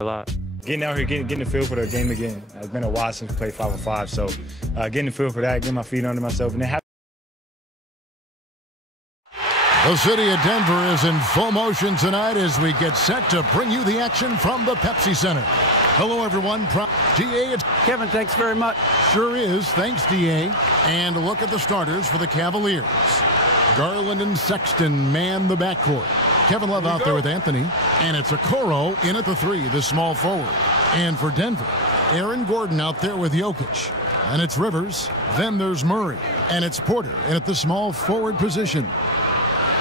a lot. Getting out here, getting the feel for the game again. It's been a while since we played 5-on-5, so getting the feel for that, getting my feet under myself, and then The city of Denver is in full motion tonight as we get set to bring you the action from the Pepsi Center. Hello, everyone. DA, it's Kevin, thanks very much. Sure is. Thanks, DA. And look at the starters for the Cavaliers. Garland and Sexton man the backcourt. Kevin Love out there with Anthony. And it's Okoro in at the 3, the small forward. And for Denver, Aaron Gordon out there with Jokic. And it's Rivers. Then there's Murray. And it's Porter in at the small forward position.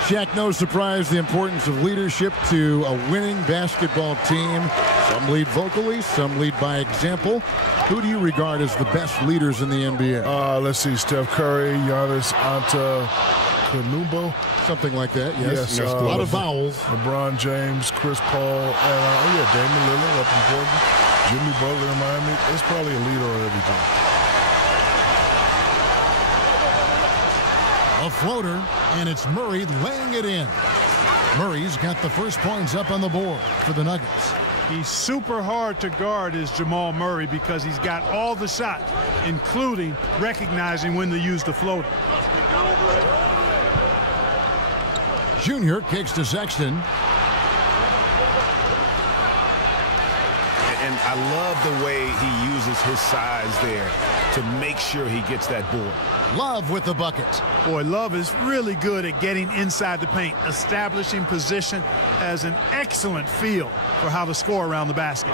Shaq, no surprise, the importance of leadership to a winning basketball team. Some lead vocally, some lead by example. Who do you regard as the best leaders in the NBA? Let's see, Steph Curry, Giannis Antetokounmpo. Something like that, yes. Yes, a lot of vowels. LeBron James, Chris Paul, and Damian Lillard up in Portland. Jimmy Butler in Miami. It's probably a leader on every team. A floater, and it's Murray laying it in. Murray's got the first points up on the board for the Nuggets. He's super hard to guard is Jamal Murray because he's got all the shots, including recognizing when to use the floater. Junior kicks to Sexton. And I love the way he uses his size there to make sure he gets that board. Love with the bucket. Boy, Love is really good at getting inside the paint, establishing position, has an excellent feel for how to score around the basket.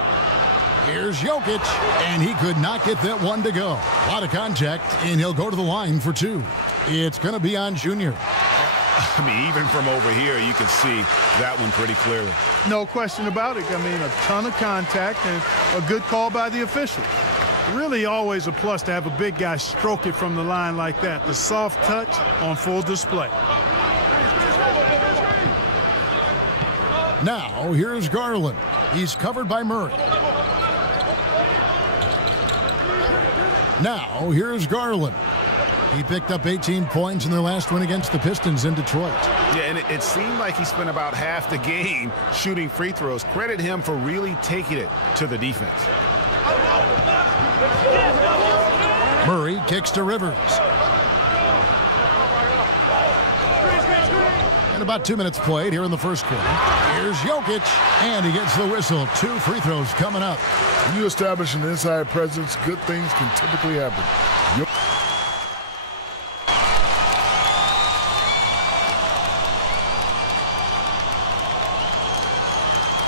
Here's Jokic, and he could not get that one to go. A lot of contact, and he'll go to the line for 2. It's going to be on Junior. I mean, even from over here, you can see that one pretty clearly. No question about it. I mean, a ton of contact and a good call by the official. Really always a plus to have a big guy stroke it from the line like that. The soft touch on full display. Now, here's Garland. He's covered by Murray. Now, here's Garland. He picked up 18 points in their last win against the Pistons in Detroit. Yeah, and it seemed like he spent about half the game shooting free throws. Credit him for really taking it to the defense. Murray kicks to Rivers. And about 2 minutes played here in the first quarter. Here's Jokic, and he gets the whistle. 2 free throws coming up. When you establish an inside presence, good things can typically happen.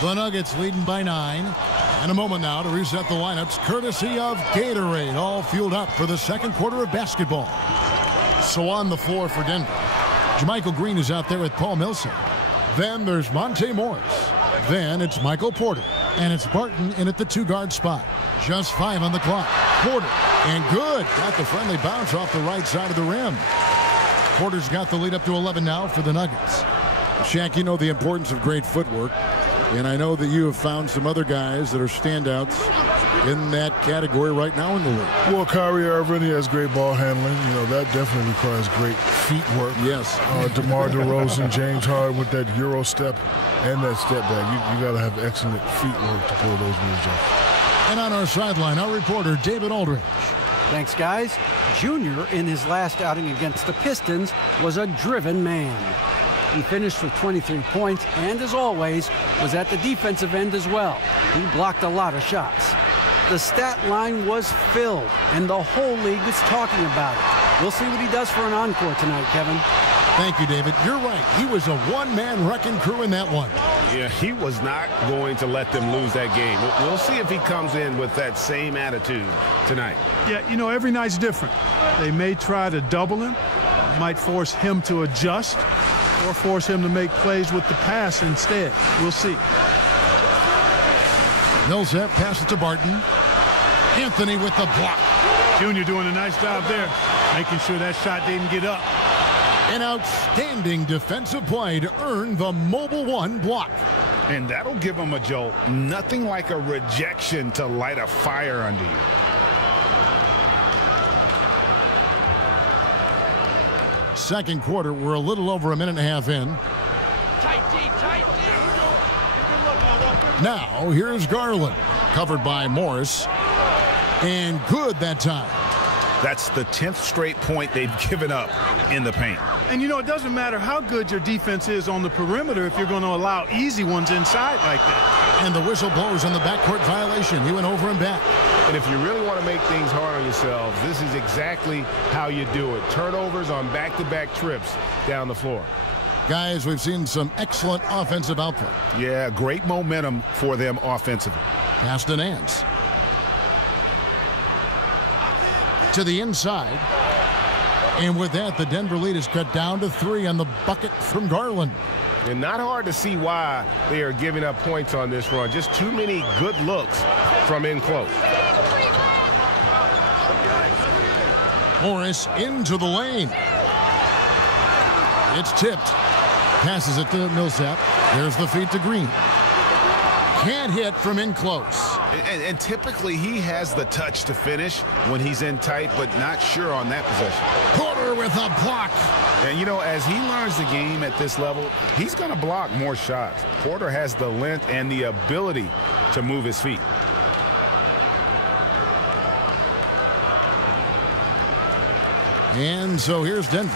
The Nuggets leading by 9. And a moment now to reset the lineups, courtesy of Gatorade, all fueled up for the second quarter of basketball. So on the floor for Denver, JaMychal Green is out there with Paul Millsap. Then there's Monte Morris. Then it's Michael Porter. And it's Barton in at the 2-guard spot. Just 5 on the clock. Porter, and good. Got the friendly bounce off the right side of the rim. Porter's got the lead up to 11 now for the Nuggets. Shaq, you know the importance of great footwork. And I know that you have found some other guys that are standouts in that category right now in the league. Well, Kyrie Irving, he has great ball handling. You know, that definitely requires great feet work. Yes. DeMar DeRozan, James Harden with that Euro step and that step back. You got to have excellent feet work to pull those moves off. And on our sideline, our reporter, David Aldridge. Thanks, guys. Junior, in his last outing against the Pistons, was a driven man. He finished with 23 points and, as always, was at the defensive end as well. He blocked a lot of shots. The stat line was filled, and the whole league was talking about it. We'll see what he does for an encore tonight, Kevin. Thank you, David. You're right. He was a one-man wrecking crew in that one. Yeah, he was not going to let them lose that game. We'll see if he comes in with that same attitude tonight. Yeah, you know, every night's different. They may try to double him, might force him to adjust, or force him to make plays with the pass instead. We'll see. Millsap passes to Barton. Anthony with the block. Junior doing a nice job there, making sure that shot didn't get up. An outstanding defensive play to earn the Mobile One block. And that'll give him a jolt. Nothing like a rejection to light a fire under you. Second quarter, we're a little over a minute and a half in. Tight D, tight D. Now, here's Garland, covered by Morris, and good that time. That's the 10th straight point they've given up in the paint. And, you know, it doesn't matter how good your defense is on the perimeter if you're going to allow easy ones inside like that. And the whistle blows on the backcourt violation. He went over and back. And if you really want to make things hard on yourselves, this is exactly how you do it. Turnovers on back-to-back trips down the floor. Guys, we've seen some excellent offensive output. Yeah, great momentum for them offensively. Pass to Nance. To the inside. And with that, the Denver lead is cut down to 3 on the bucket from Garland. And not hard to see why they are giving up points on this run. Just too many good looks from in close. Morris into the lane. It's tipped. Passes it to Millsap. There's the feed to Green. Can't hit from in close. And typically he has the touch to finish when he's in tight, but not sure on that possession. Porter with a block. And, you know, as he learns the game at this level, he's going to block more shots. Porter has the length and the ability to move his feet. And so here's Denver.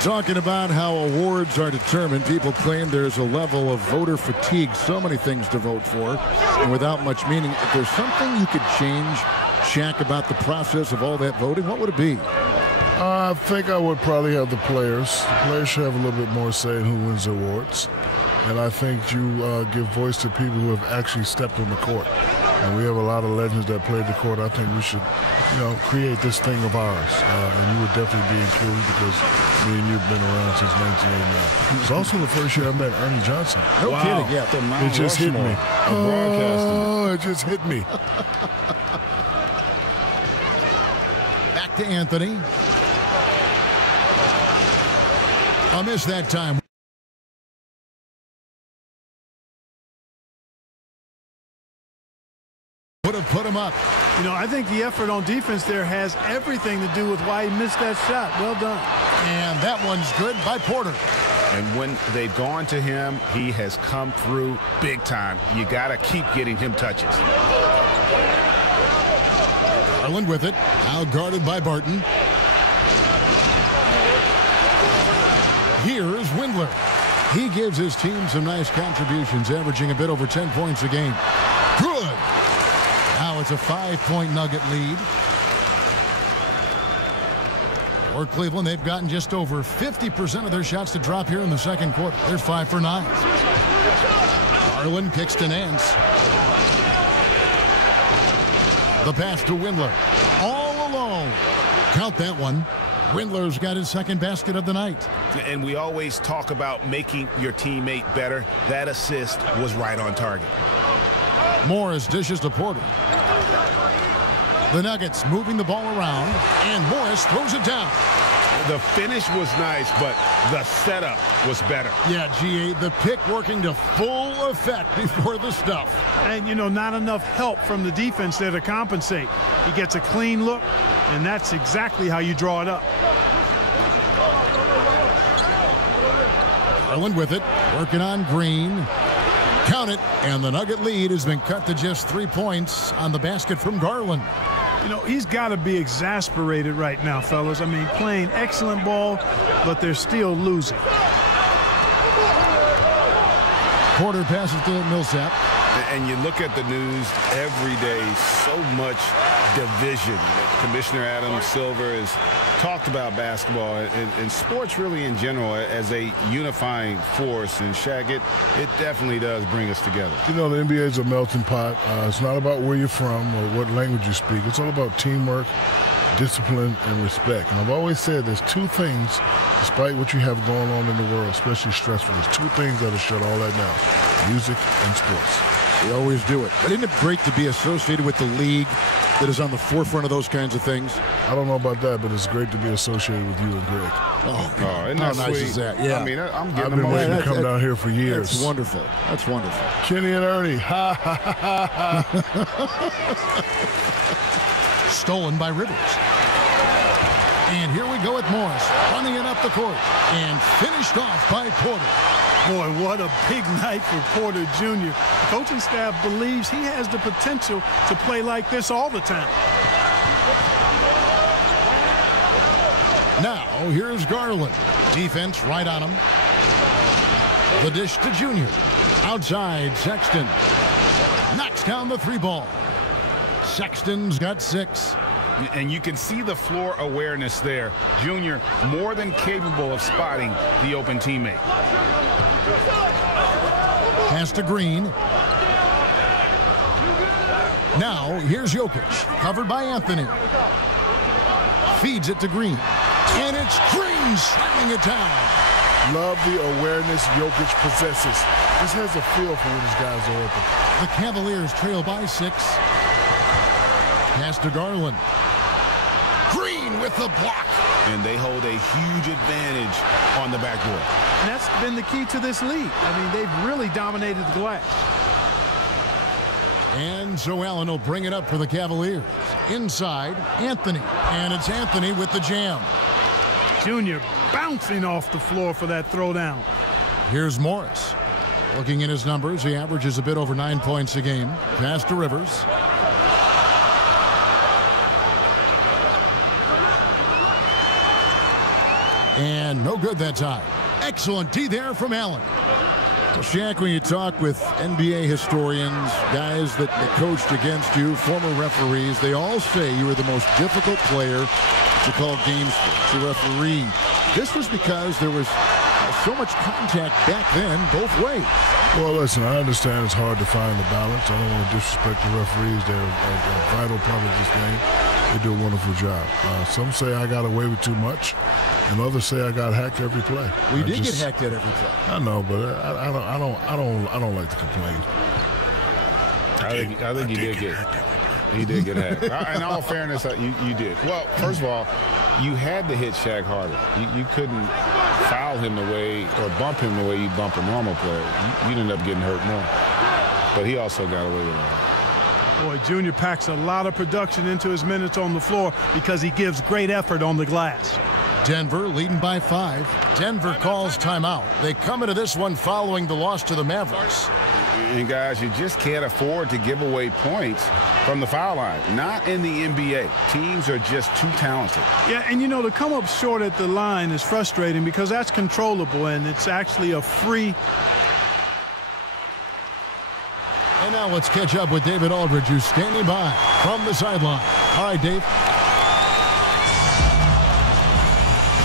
Talking about how awards are determined, people claim there's a level of voter fatigue, so many things to vote for, and without much meaning. If there's something you could change, Shaq, about the process of all that voting, what would it be? I think I would probably have the players. The players should have a little bit more say in who wins the awards. And I think you give voice to people who have actually stepped on the court. And we have a lot of legends that played the court. I think we should, you know, create this thing of ours. And you would definitely be included because me and you've been around since 1989. It's also the first year I met Ernie Johnson. No kidding. Yeah, it just hit me. Oh, it just hit me. Back to Anthony. I missed that time. Would have put him up. You know, I think the effort on defense there has everything to do with why he missed that shot. Well done. And that one's good by Porter. And when they've gone to him, he has come through big time. You got to keep getting him touches. Garland with it. Now guarded by Barton. Here's Windler. He gives his team some nice contributions, averaging a bit over 10 points a game. Good. Now it's a 5-point Nugget lead. For Cleveland, they've gotten just over 50% of their shots to drop here in the second quarter. They're 5 for 9. Garland kicks to Nance. The pass to Windler. All alone. Count that one. Windler's got his second basket of the night. And we always talk about making your teammate better. That assist was right on target. Morris dishes to Porter. The Nuggets moving the ball around, and Morris throws it down. The finish was nice, but the setup was better. Yeah, G.A., the pick working to full effect before the stuff. And, you know, not enough help from the defense there to compensate. He gets a clean look, and that's exactly how you draw it up. Garland with it, working on Green. Count it, and the Nugget lead has been cut to just 3 points on the basket from Garland. You know, he's got to be exasperated right now, fellas. I mean, playing excellent ball, but they're still losing. Porter passes to Millsap. And you look at the news every day, so much division. Commissioner Adam Silver has talked about basketball and sports really in general as a unifying force. And Shaq, it definitely does bring us together. You know, the NBA is a melting pot. It's not about where you're from or what language you speak. It's all about teamwork, discipline, and respect. And I've always said there's two things, despite what you have going on in the world, especially stressful, there's two things that'll shut all that down: music and sports. They always do it. But isn't it great to be associated with the league that is on the forefront of those kinds of things? I don't know about that, but it's great to be associated with you and Greg. Oh, isn't how that nice sweet? is that? Yeah. I mean, I'm I've getting been them waiting all. to come down here for years. That's wonderful. That's wonderful. Kenny and Ernie. Ha, ha, ha, ha. Stolen by Rivers. And here we go with Morris running it up the court and finished off by Porter. Boy, what a big night for Porter Jr. The coaching staff believes he has the potential to play like this all the time. Now, here's Garland. Defense right on him. The dish to Junior. Outside, Sexton. Knocks down the 3 ball. Sexton's got 6. And you can see the floor awareness there. Junior more than capable of spotting the open teammate. Pass to Green. Now, here's Jokic. Covered by Anthony. Feeds it to Green. And it's Green slamming it down. Love the awareness Jokic possesses. Just has a feel for when his guys are open. The Cavaliers trail by 6. Pass to Garland. Green with the block. And they hold a huge advantage on the backboard. And that's been the key to this league. I mean, they've really dominated the glass. And so Allen will bring it up for the Cavaliers. Inside, Anthony. And it's Anthony with the jam. Junior bouncing off the floor for that throwdown. Here's Morris. Looking at his numbers, he averages a bit over 9 points a game. Pass to Rivers. And no good that time. Excellent D there from Allen. Well, Shaq, when you talk with NBA historians, guys that coached against you, former referees, they all say you were the most difficult player to call games for, to referee. This was because there was so much contact back then both ways. Well, listen, I understand it's hard to find the balance. I don't want to disrespect the referees. They're a vital part of this game. They do a wonderful job. Some say I got away with too much, and others say I got hacked every play. We did get hacked at every play. I know, but I don't like to complain. I think he did get hacked. In all fairness, you did. Well, first of all, you had to hit Shaq harder. You couldn't foul him the way or bump him the way you bump a normal player. You'd end up getting hurt more. But he also got away with it. Boy, Junior packs a lot of production into his minutes on the floor because he gives great effort on the glass. Denver leading by 5. Denver calls timeout. They come into this one following the loss to the Mavericks. And guys, you just can't afford to give away points from the foul line. Not in the NBA. Teams are just too talented. Yeah, and you know, to come up short at the line is frustrating because that's controllable and it's actually a free. And now let's catch up with David Aldridge, who's standing by from the sideline. All right, Dave.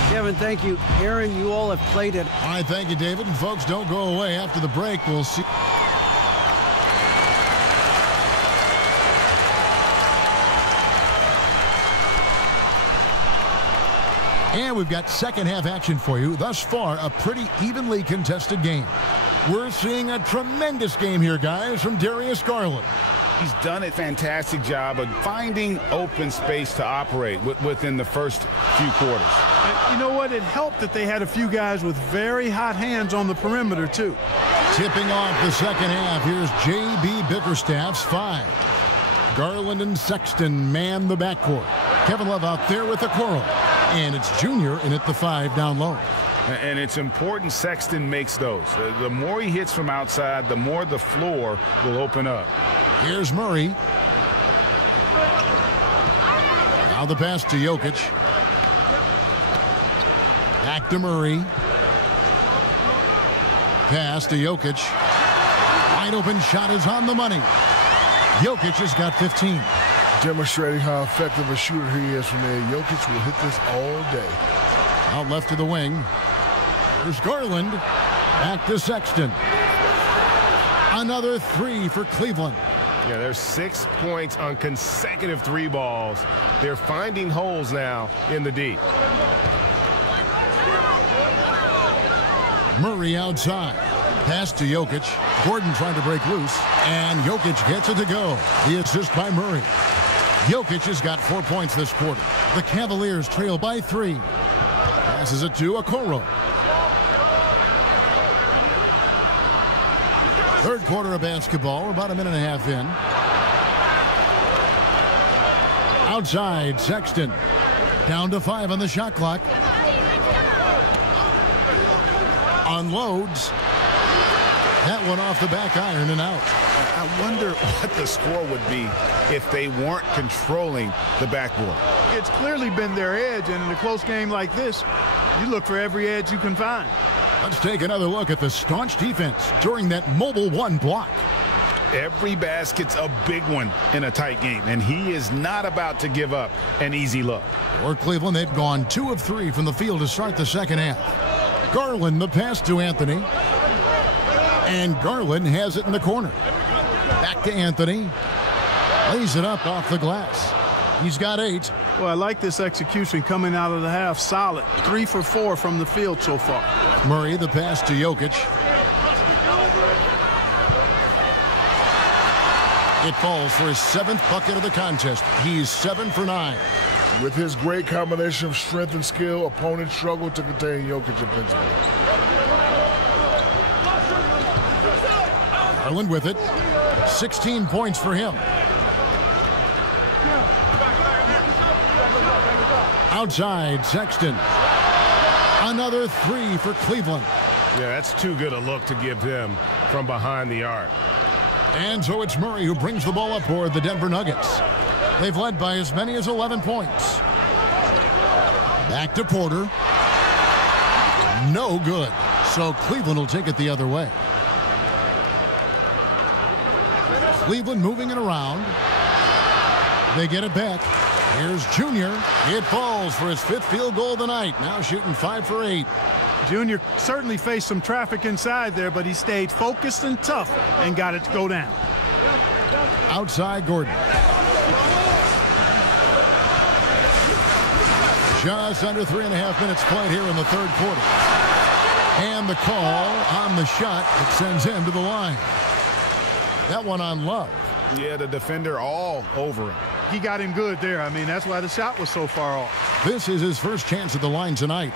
Kevin, thank you. Aaron, you all have played it. All right, thank you, David. And folks, don't go away. After the break, we'll see. And we've got second half action for you. Thus far, a pretty evenly contested game. We're seeing a tremendous game here, guys, from Darius Garland. He's done a fantastic job of finding open space to operate within the first few quarters. And you know what? It helped that they had a few guys with very hot hands on the perimeter, too. Tipping off the second half, here's J.B. Bickerstaff's 5. Garland and Sexton man the backcourt. Kevin Love out there with the Okoro. And it's Junior in at the 5 down low. And it's important Sexton makes those. The more he hits from outside, the more the floor will open up. Here's Murray. Now the pass to Jokic. Back to Murray. Pass to Jokic. Wide open shot is on the money. Jokic has got 15. Demonstrating how effective a shooter he is from there. Jokic will hit this all day. Out left to the wing. There's Garland. Back to Sexton. Another 3 for Cleveland. Yeah, there's 6 points on consecutive 3 balls. They're finding holes now in the D. Murray outside. Pass to Jokic. Gordon trying to break loose. And Jokic gets it to go. The assist by Murray. Jokic has got 4 points this quarter. The Cavaliers trail by 3. Passes it to Okoro. Third quarter of basketball. We're about a minute and a half in. Outside, Sexton. Down to 5 on the shot clock. Unloads. That one off the back iron and out. I wonder what the score would be if they weren't controlling the backboard. It's clearly been their edge, and in a close game like this, you look for every edge you can find. Let's take another look at the staunch defense during that Mobile One block. Every basket's a big one in a tight game, and he is not about to give up an easy look. For Cleveland, they've gone 2 of 3 from the field to start the second half. Garland, the pass to Anthony. And Garland has it in the corner. Back to Anthony. Lays it up off the glass. He's got 8. Well, I like this execution coming out of the half. Solid. 3 for 4 from the field so far. Murray, the pass to Jokic. It falls for his 7th bucket of the contest. He's 7 for 9. With his great combination of strength and skill, opponents struggle to contain Jokic offensively. Garland with it. 16 points for him. Outside, Sexton. Another 3 for Cleveland. Yeah, that's too good a look to give him from behind the arc. And so it's Murray who brings the ball up for the Denver Nuggets. They've led by as many as 11 points. Back to Porter. No good. So Cleveland will take it the other way. Cleveland moving it around. They get it back. Here's Junior. It falls for his 5th field goal of the night. Now shooting 5 for 8. Junior certainly faced some traffic inside there, but he stayed focused and tough and got it to go down. Outside Gordon. Just under 3.5 minutes played here in the 3rd quarter. And the call on the shot that sends him to the line. That one on Love. Yeah, the defender all over him. He got him good there. I mean, that's why the shot was so far off. This is his first chance at the line tonight.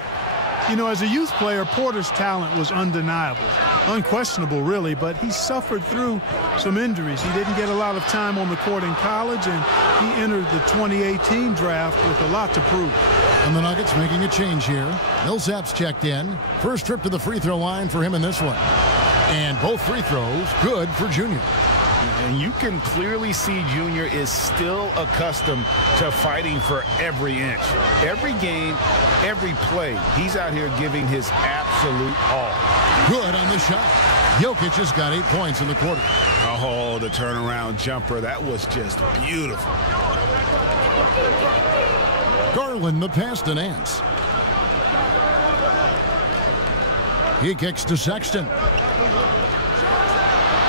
You know, as a youth player, Porter's talent was undeniable. Unquestionable, really, but he suffered through some injuries. He didn't get a lot of time on the court in college, and he entered the 2018 draft with a lot to prove. And the Nuggets making a change here. Millsap's checked in. First trip to the free throw line for him in this one. And both free throws good for Junior. And you can clearly see Junior is still accustomed to fighting for every inch. Every game, every play, he's out here giving his absolute all. Good on the shot. Jokic has got 8 points in the quarter. Oh, the turnaround jumper. That was just beautiful. Garland, the pass to Nance. He kicks to Sexton.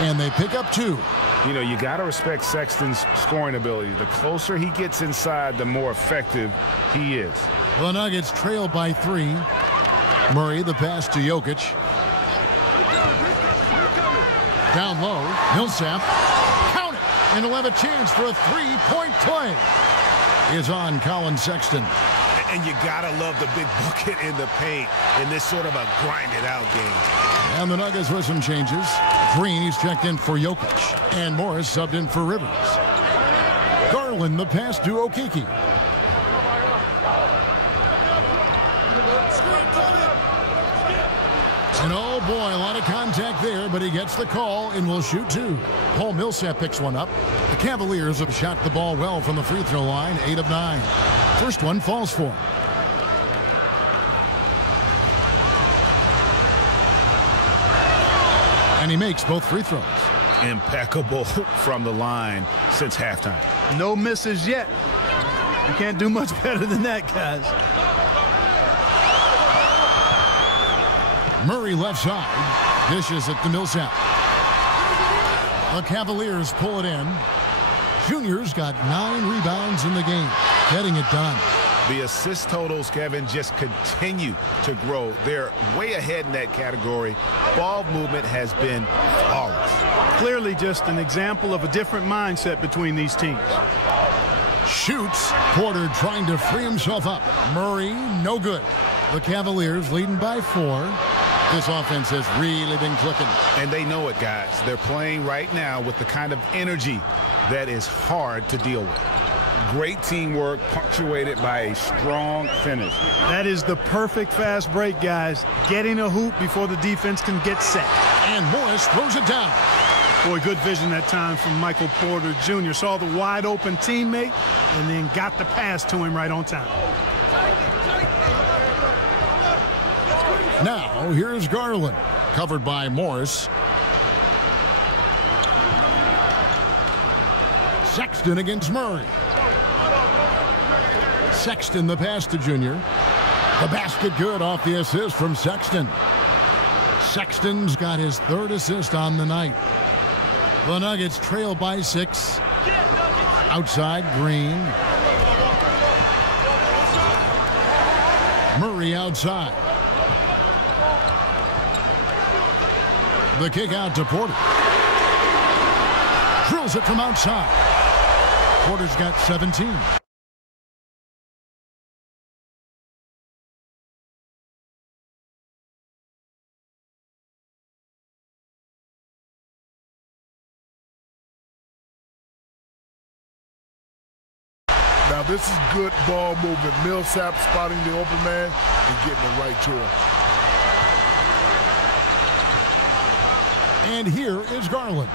And they pick up 2. You know, you got to respect Sexton's scoring ability. The closer he gets inside, the more effective he is. The Nuggets trail by 3. Murray, the pass to Jokic. Down low, Millsap. Count it! And he'll have a chance for a 3-point play. Is on Colin Sexton. And you got to love the big bucket in the paint in this sort of a grinded-out game. And the Nuggets with some changes. Green, he's checked in for Jokic. And Morris subbed in for Rivers. Garland, the pass to Okeke. And oh boy, a lot of contact there, but he gets the call and will shoot 2. Paul Millsap picks one up. The Cavaliers have shot the ball well from the free throw line, 8 of 9. First one falls for him. And he makes both free throws. Impeccable from the line since halftime. No misses yet. You can't do much better than that, guys. Murray left side. Dishes it to Millsap. The Cavaliers pull it in. Junior's got 9 rebounds in the game. Getting it done. The assist totals, Kevin, just continue to grow. They're way ahead in that category. Ball movement has been flawless. Clearly just an example of a different mindset between these teams. Shoots. Porter trying to free himself up. Murray, no good. The Cavaliers leading by 4. This offense has really been clicking. And they know it, guys. They're playing right now with the kind of energy that is hard to deal with. Great teamwork punctuated by a strong finish. That is the perfect fast break, guys. Getting a hoop before the defense can get set. And Morris throws it down. Boy, good vision that time from Michael Porter Jr. Saw the wide open teammate and then got the pass to him right on time. Now, here's Garland, covered by Morris. Sexton against Murray. Sexton the pass to Junior. The basket good off the assist from Sexton. Sexton's got his 3rd assist on the night. The Nuggets trail by 6. Outside, Green. Murray outside. The kick out to Porter. Drills it from outside. Porter's got 17. Now this is good ball movement. Millsap spotting the open man and getting it right to him. And here is Garland.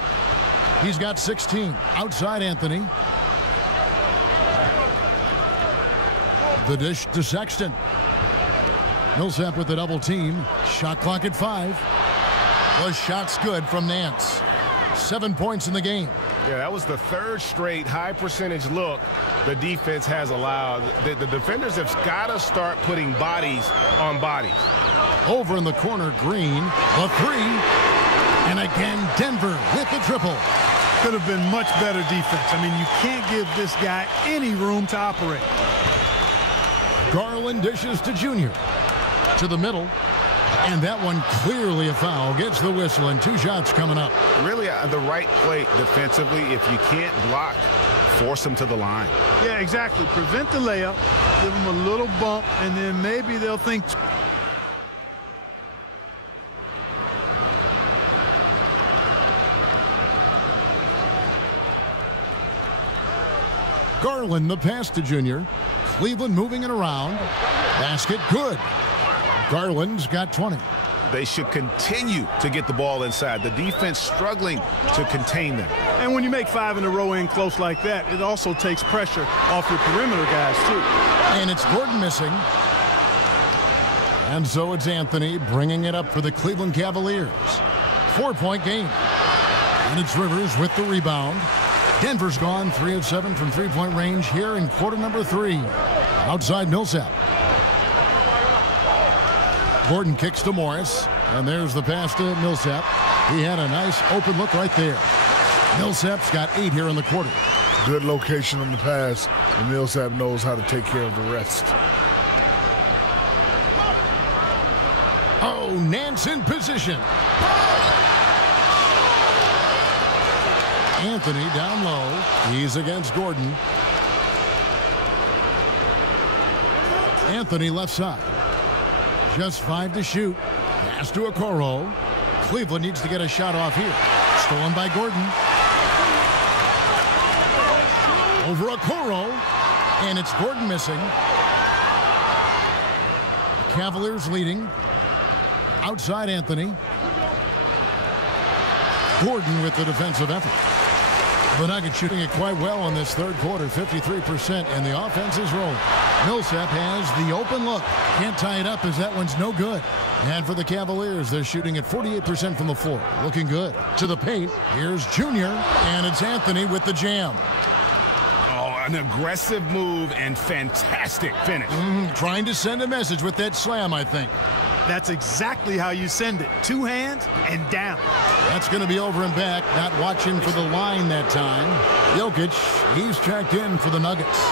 He's got 16. Outside Anthony. The dish to Sexton. Millsap with the double team. Shot clock at 5. The shot's good from Nance. 7 points in the game. Yeah, that was the 3rd straight high percentage look the defense has allowed. The defenders have got to start putting bodies on bodies. Over in the corner, Green. The 3. And again, Denver with the triple. Could have been much better defense. I mean, you can't give this guy any room to operate. Garland dishes to Junior. To the middle. And that one clearly a foul. Gets the whistle, and 2 shots coming up. Really the right play defensively. If you can't block, force them to the line. Yeah, exactly. Prevent the layup, give them a little bump, and then maybe they'll think. Garland the pass to Junior. Cleveland moving it around. Basket good. Garland's got 20. They should continue to get the ball inside. The defense struggling to contain them. And when you make 5 in a row in close like that, it also takes pressure off your perimeter guys, too. And it's Gordon missing. And so it's Anthony bringing it up for the Cleveland Cavaliers. 4-point game. And it's Rivers with the rebound. Denver's gone 3 of 7 from 3-point range here in quarter number 3. Outside Millsap. Gordon kicks to Morris. And there's the pass to Millsap. He had a nice open look right there. Millsap's got 8 here in the quarter. Good location on the pass, and Millsap knows how to take care of the rest. Oh, Nance in position. Anthony down low. He's against Gordon. Anthony left side. Just 5 to shoot. Pass to Okoro. Cleveland needs to get a shot off here. Stolen by Gordon. Over Okoro. And it's Gordon missing. The Cavaliers leading. Outside Anthony. Gordon with the defensive effort. The Nuggets shooting it quite well in this 3rd quarter, 53%, and the offense is rolling. Millsap has the open look. Can't tie it up as that one's no good. And for the Cavaliers, they're shooting at 48% from the floor. Looking good. To the paint, here's Junior, and it's Anthony with the jam. Oh, an aggressive move and fantastic finish. Trying to send a message with that slam, I think. That's exactly how you send it. 2 hands and down. That's going to be over and back. Not watching for the line that time. Jokic, he's checked in for the Nuggets.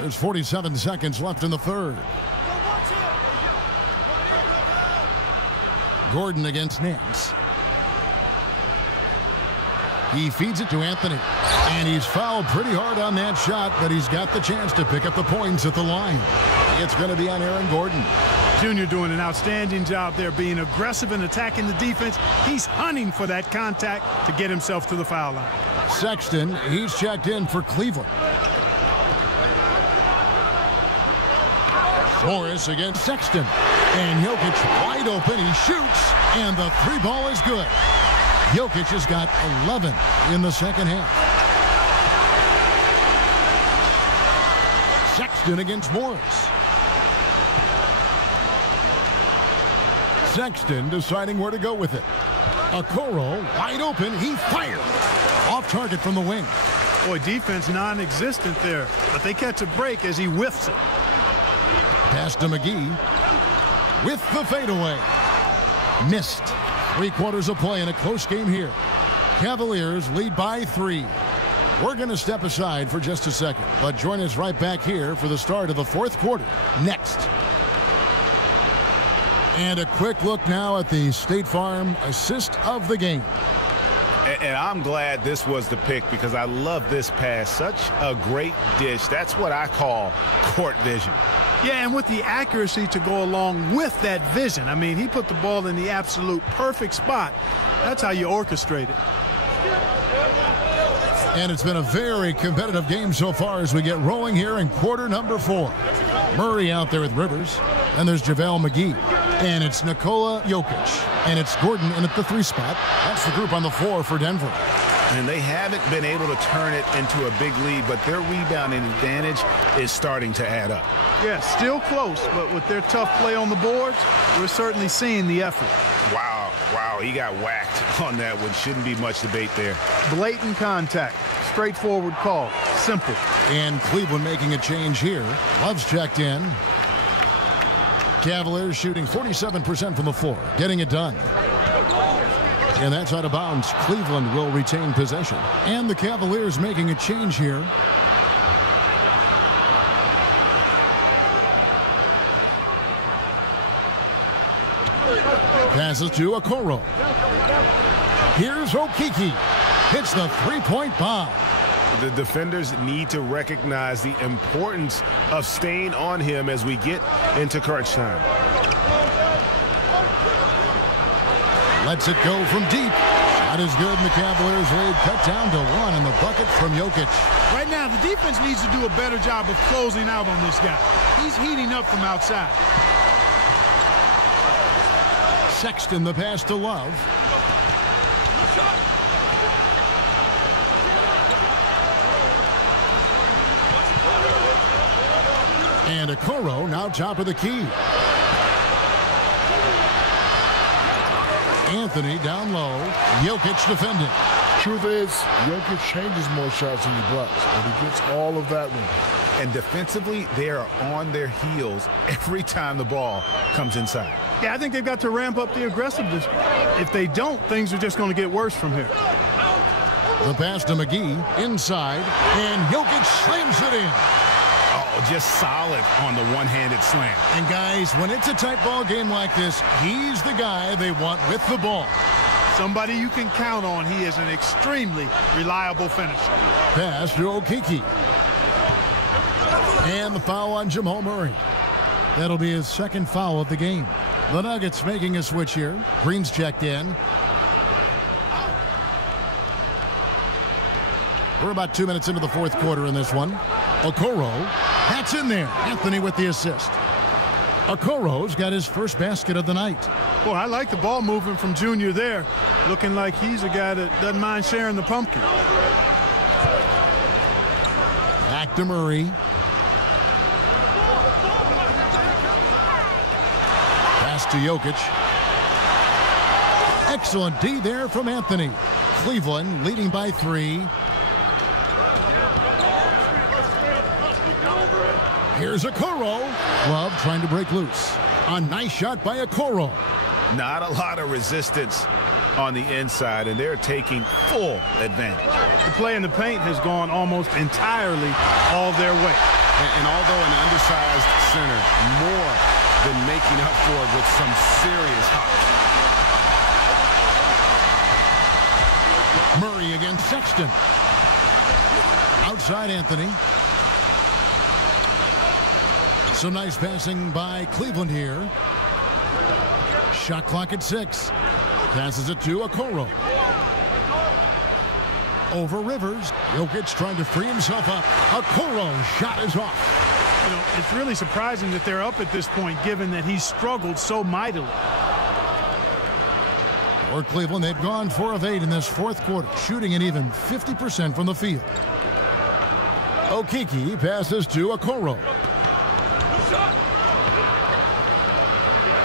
There's 47 seconds left in the 3rd. Gordon against Nance. He feeds it to Anthony. And he's fouled pretty hard on that shot, but he's got the chance to pick up the points at the line. It's going to be on Aaron Gordon. Junior doing an outstanding job there, being aggressive and attacking the defense. He's hunting for that contact to get himself to the foul line. Sexton, he's checked in for Cleveland. Morris against Sexton. And Jokic wide open. He shoots, and the three ball is good. Jokic has got 11 in the second half. Sexton against Morris. Sexton deciding where to go with it. Okoro wide open. He fires. Off target from the wing. Boy, defense non-existent there, but they catch a break as he whiffs it. Pass to McGee with the fadeaway. Missed. 3/4 of play in a close game here. Cavaliers lead by 3. We're going to step aside for just a second, but join us right back here for the start of the fourth quarter next. And a quick look now at the State Farm assist of the game. And I'm glad this was the pick because I love this pass. Such a great dish. That's what I call court vision. Yeah, and with the accuracy to go along with that vision. I mean, he put the ball in the absolute perfect spot. That's how you orchestrate it. And it's been a very competitive game so far as we get rolling here in quarter number 4. Murray out there with Rivers. And there's JaVale McGee. And it's Nikola Jokic. And it's Gordon in at the 3 spot. That's the group on the floor for Denver. And they haven't been able to turn it into a big lead, but their rebounding advantage is starting to add up. Yeah, still close, but with their tough play on the boards, we're certainly seeing the effort. Wow, he got whacked on that one. Shouldn't be much debate there. Blatant contact. Straightforward call. Simple. And Cleveland making a change here. Love's checked in. Cavaliers shooting 47% from the floor, getting it done. And that's out of bounds. Cleveland will retain possession. And the Cavaliers making a change here. Passes to Okoro. Here's Okiki. Hits the three-point bomb. The defenders need to recognize the importance of staying on him as we get into crunch time. Lets it go from deep. Shot is good, and the Cavaliers lead cut down to 1, and the bucket from Jokic. Right now, the defense needs to do a better job of closing out on this guy. He's heating up from outside. Sexton the pass to Love. And Okoro now top of the key. Anthony down low. Jokic defending. Truth is, Jokic changes more shots than he blocks, but he gets all of that one. And defensively, they are on their heels every time the ball comes inside. Yeah, I think they've got to ramp up the aggressiveness. If they don't, things are just going to get worse from here. The pass to McGee inside, and Jokic slams it in. Oh, just solid on the one-handed slam. And guys, when it's a tight ball game like this, he's the guy they want with the ball. Somebody you can count on. He is an extremely reliable finisher. Pass to Okiki. And the foul on Jamal Murray. That'll be his second foul of the game. The Nuggets making a switch here. Green's checked in. We're about 2 minutes into the fourth quarter in this one. Okoro, that's in there. Anthony with the assist. Okoro's got his first basket of the night. Well, I like the ball movement from Junior there. Looking like he's a guy that doesn't mind sharing the pumpkin. Back to Murray. Pass to Jokic. Excellent D there from Anthony. Cleveland leading by 3. Here's Okoro. Love trying to break loose. A nice shot by Okoro. Not a lot of resistance on the inside, and they're taking full advantage. The play in the paint has gone almost entirely all their way. And although an undersized center, more than making up for it with some serious hops. Murray against Sexton. Outside Anthony. Some nice passing by Cleveland here. Shot clock at 6. Passes it to Okoro. Over Rivers. Jokic trying to free himself up. Okoro shot is off. You know, it's really surprising that they're up at this point, given that he's struggled so mightily. For Cleveland, they've gone 4 of 8 in this fourth quarter, shooting an even 50% from the field. Okeke passes to Okoro.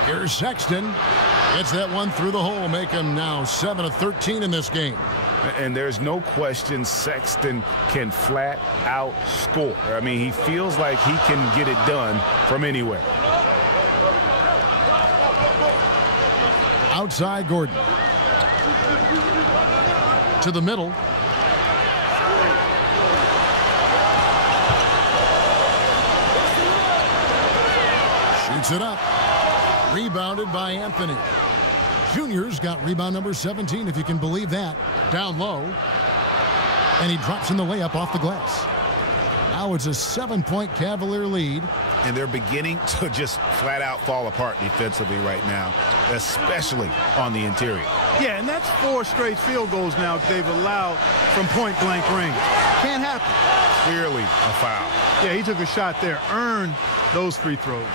Here's Sexton. Gets that one through the hole, make him now 7 of 13 in this game. And there's no question Sexton can flat out score. I mean, he feels like he can get it done from anywhere. Outside Gordon. To the middle. Shoots it up. Rebounded by Anthony. Junior's got rebound number 17, if you can believe that. Down low. And he drops in the layup off the glass. Now it's a 7-point Cavalier lead. And they're beginning to just flat out fall apart defensively right now, especially on the interior. Yeah, and that's 4 straight field goals now they've allowed from point-blank range. Can't happen. Clearly a foul. Yeah, he took a shot there. Earned those free throws.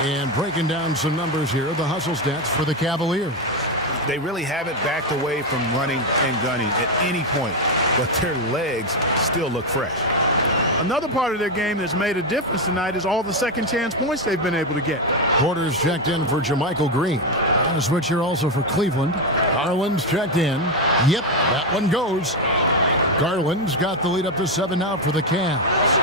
And breaking down some numbers here, the hustle stats for the Cavaliers. They really haven't backed away from running and gunning at any point, but their legs still look fresh. Another part of their game that's made a difference tonight is all the second chance points they've been able to get. Porter's checked in for JaMychal Green. And a switch here also for Cleveland. Garland's checked in. Yep, that one goes. Garland's got the lead up to 7 now for the Cavs.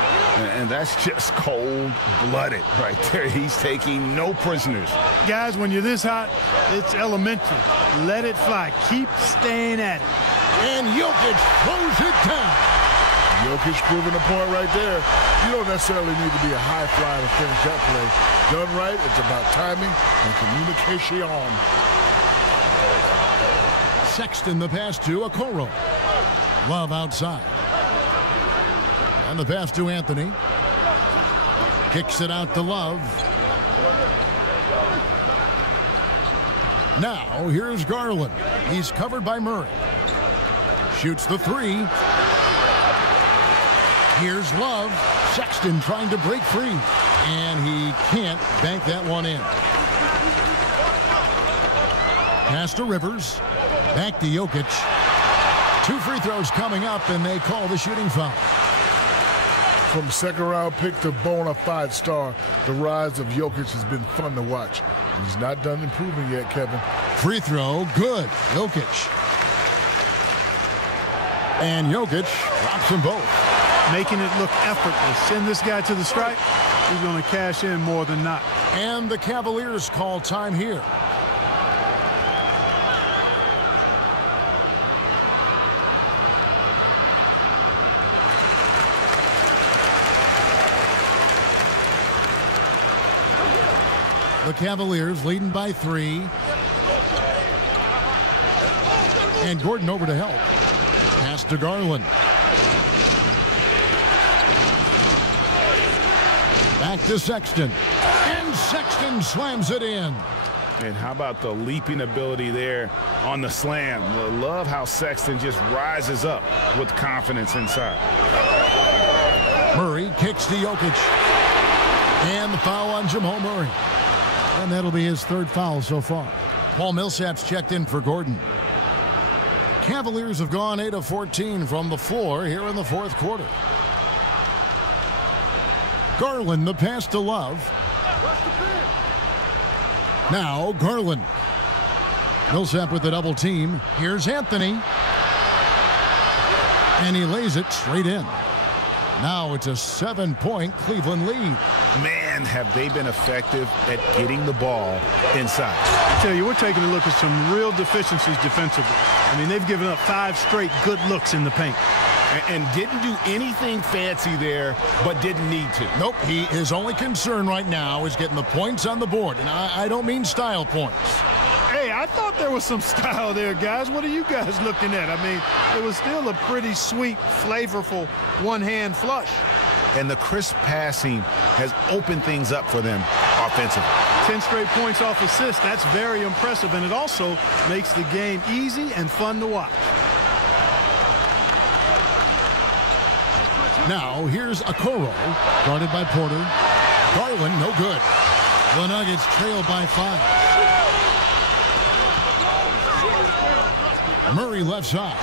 And that's just cold-blooded right there. He's taking no prisoners. Guys, when you're this hot, it's elementary. Let it fly. Keep staying at it. And Jokic throws it down. Jokic proving the point right there. You don't necessarily need to be a high flyer to finish that play. Done right, it's about timing and communication. Sexton the pass to Okoro. Love outside. And the pass to Anthony. Kicks it out to Love. Now here's Garland. He's covered by Murray. Shoots the 3. Here's Love. Sexton trying to break free. And he can't bank that one in. Pass to Rivers. Back to Jokic. 2 free throws coming up, and they call the shooting foul. From second-round pick to bona fide star, the rise of Jokic has been fun to watch. He's not done improving yet, Kevin. Free throw, good. Jokic. And Jokic drops them both. Making it look effortless. Send this guy to the stripe. He's going to cash in more than not. And the Cavaliers call time here. The Cavaliers leading by 3. And Gordon over to help. Pass to Garland. Back to Sexton. And Sexton slams it in. And how about the leaping ability there on the slam? I love how Sexton just rises up with confidence inside. Murray kicks to Jokic. And the foul on Jamal Murray. And that'll be his 3rd foul so far. Paul Millsap's checked in for Gordon. Cavaliers have gone 8 of 14 from the floor here in the 4th quarter. Garland the pass to Love. Now Garland. Millsap with the double team. Here's Anthony. And he lays it straight in. Now it's a 7-point Cleveland lead. Man, have they been effective at getting the ball inside. I tell you, we're taking a look at some real deficiencies defensively. I mean, they've given up 5 straight good looks in the paint. And didn't do anything fancy there, but didn't need to. Nope, his only concern right now is getting the points on the board. And I don't mean style points. Hey, I thought there was some style there, guys. What are you guys looking at? I mean, it was still a pretty sweet, flavorful one-hand flush. And the crisp passing has opened things up for them offensively. 10 straight points off assists. That's very impressive, and it also makes the game easy and fun to watch. Now here's Okoro, guarded by Porter. Garland, no good. The Nuggets trail by 5. Murray left side.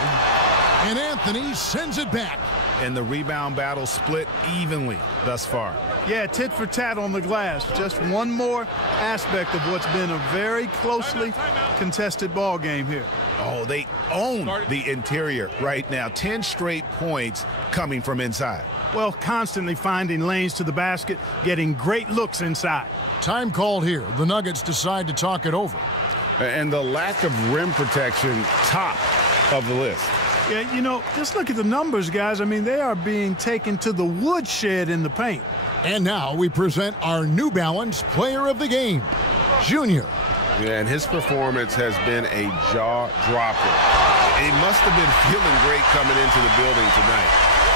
And Anthony sends it back. And the rebound battle split evenly thus far. Yeah, tit for tat on the glass. Just one more aspect of what's been a very closely contested ball game here. Oh, they own the interior right now. 10 straight points coming from inside. Well, constantly finding lanes to the basket, getting great looks inside. Time called here. The Nuggets decide to talk it over. And the lack of rim protection, top of the list. Yeah, you know, just look at the numbers, guys. I mean, they are being taken to the woodshed in the paint. And now we present our New Balance Player of the Game, Junior. Yeah, and his performance has been a jaw-dropper. He must have been feeling great coming into the building tonight,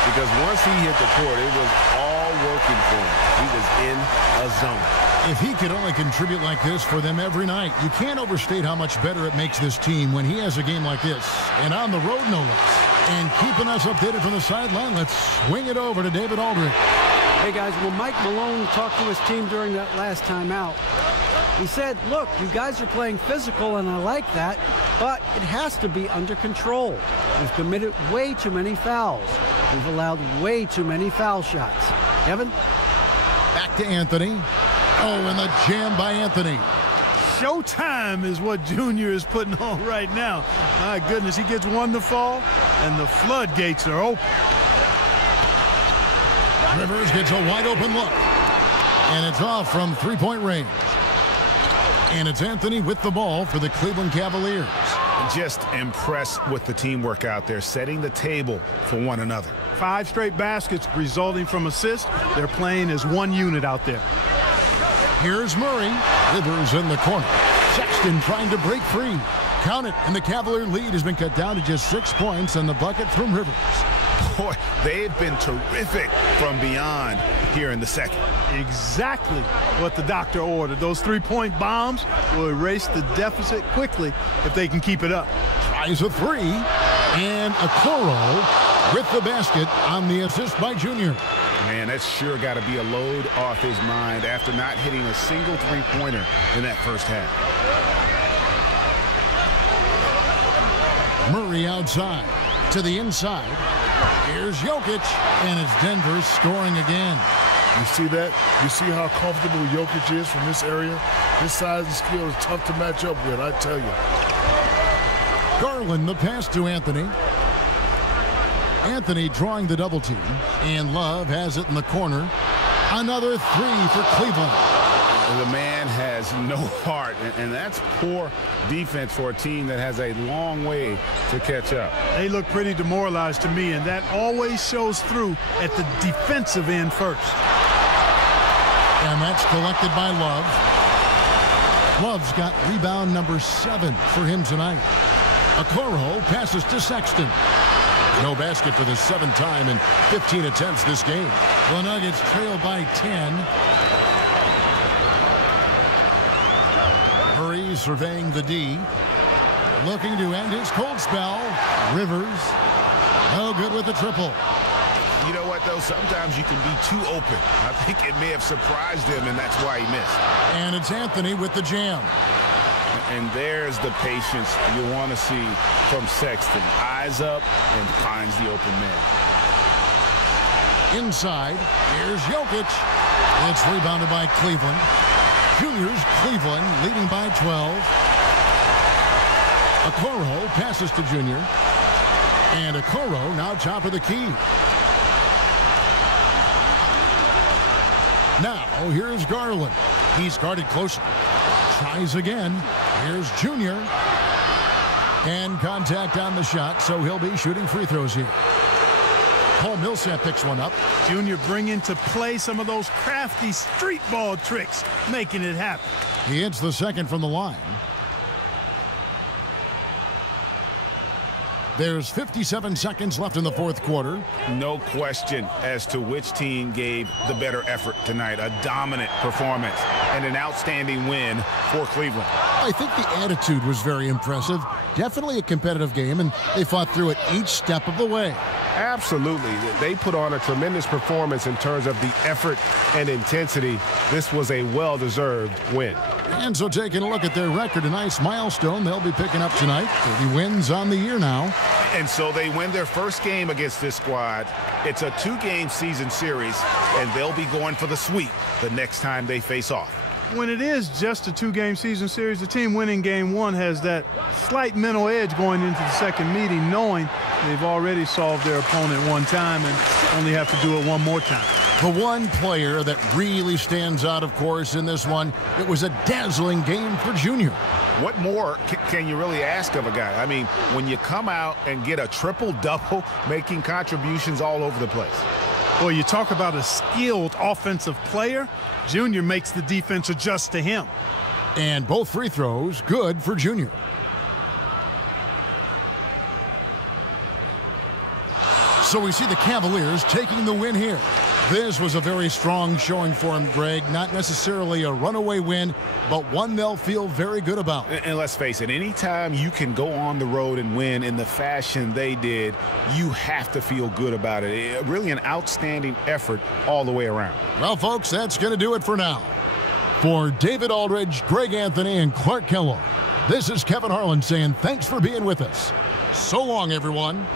because once he hit the court, it was all working for him. He was in a zone. If he could only contribute like this for them every night, you can't overstate how much better it makes this team when he has a game like this. And on the road, no less. And keeping us updated from the sideline, let's swing it over to David Aldridge. Hey, guys, when Mike Malone talked to his team during that last timeout, he said, look, you guys are playing physical, and I like that, but it has to be under control. We've committed way too many fouls. We've allowed way too many foul shots. Kevin? Back to Anthony. Oh, and the jam by Anthony. Showtime is what Junior is putting on right now. My goodness, he gets one to fall, and the floodgates are open. Rivers gets a wide open look. And it's off from three-point range. And it's Anthony with the ball for the Cleveland Cavaliers. Just impressed with the teamwork out there, setting the table for one another. 5 straight baskets resulting from assists. They're playing as one unit out there. Here's Murray. Rivers in the corner. Sexton trying to break free. Count it, and the Cavalier lead has been cut down to just 6 points, and the bucket from Rivers. Boy, they've been terrific from beyond here in the second. Exactly what the doctor ordered. Those 3-point bombs will erase the deficit quickly if they can keep it up. Tries a 3, and Okoro with the basket on the assist by Junior. Man, that's sure got to be a load off his mind after not hitting a single three-pointer in that first half. Murray outside to the inside. Here's Jokic, and it's Denver scoring again. You see that? You see how comfortable Jokic is from this area? His size and skill is tough to match up with, I tell you. Garland, the pass to Anthony. Anthony drawing the double team, and Love has it in the corner. Another 3 for Cleveland. The man has no heart, and that's poor defense for a team that has a long way to catch up. They look pretty demoralized to me, and that always shows through at the defensive end first. And that's collected by Love. Love's got rebound number 7 for him tonight. Okoro passes to Sexton. No basket for the 7th time in 15 attempts this game. The Nuggets trail by 10. Murray surveying the D. Looking to end his cold spell. Rivers. No good with the triple. You know what, though? Sometimes you can be too open. I think it may have surprised him, and that's why he missed. And it's Anthony with the jam. And there's the patience you want to see from Sexton. Eyes up and finds the open man. Inside, here's Jokic. It's rebounded by Cleveland. Juniors, Cleveland leading by 12. Okoro passes to Junior. And Okoro now top of the key. Now, here's Garland. He's guarded closely. Tries again. Here's Junior. And contact on the shot, so he'll be shooting free throws here. Paul Millsap picks one up. Junior bringing to play some of those crafty street ball tricks, making it happen. He hits the second from the line. There's 57 seconds left in the 4th quarter. No question as to which team gave the better effort tonight. A dominant performance and an outstanding win for Cleveland. I think the attitude was very impressive. Definitely a competitive game, and they fought through it each step of the way. Absolutely. They put on a tremendous performance in terms of the effort and intensity. This was a well-deserved win. And so taking a look at their record, a nice milestone they'll be picking up tonight. 30 wins on the year now. And so they win their first game against this squad. It's a 2-game season series, and they'll be going for the sweep the next time they face off. When it is just a 2-game season series, the team winning game 1 has that slight mental edge going into the second meeting, knowing they've already solved their opponent one time and only have to do it one more time. The one player that really stands out, of course, in this one, it was a dazzling game for Junior. What more can you really ask of a guy? I mean, when you come out and get a triple-double, making contributions all over the place. Well, you talk about a skilled offensive player. Junior makes the defense adjust to him. And both free throws good for Junior. So we see the Cavaliers taking the win here. This was a very strong showing for him, Greg. Not necessarily a runaway win, but one they'll feel very good about. And let's face it, anytime you can go on the road and win in the fashion they did, you have to feel good about it. Really an outstanding effort all the way around. Well, folks, that's going to do it for now. For David Aldridge, Greg Anthony, and Clark Kellogg, this is Kevin Harlan saying thanks for being with us. So long, everyone.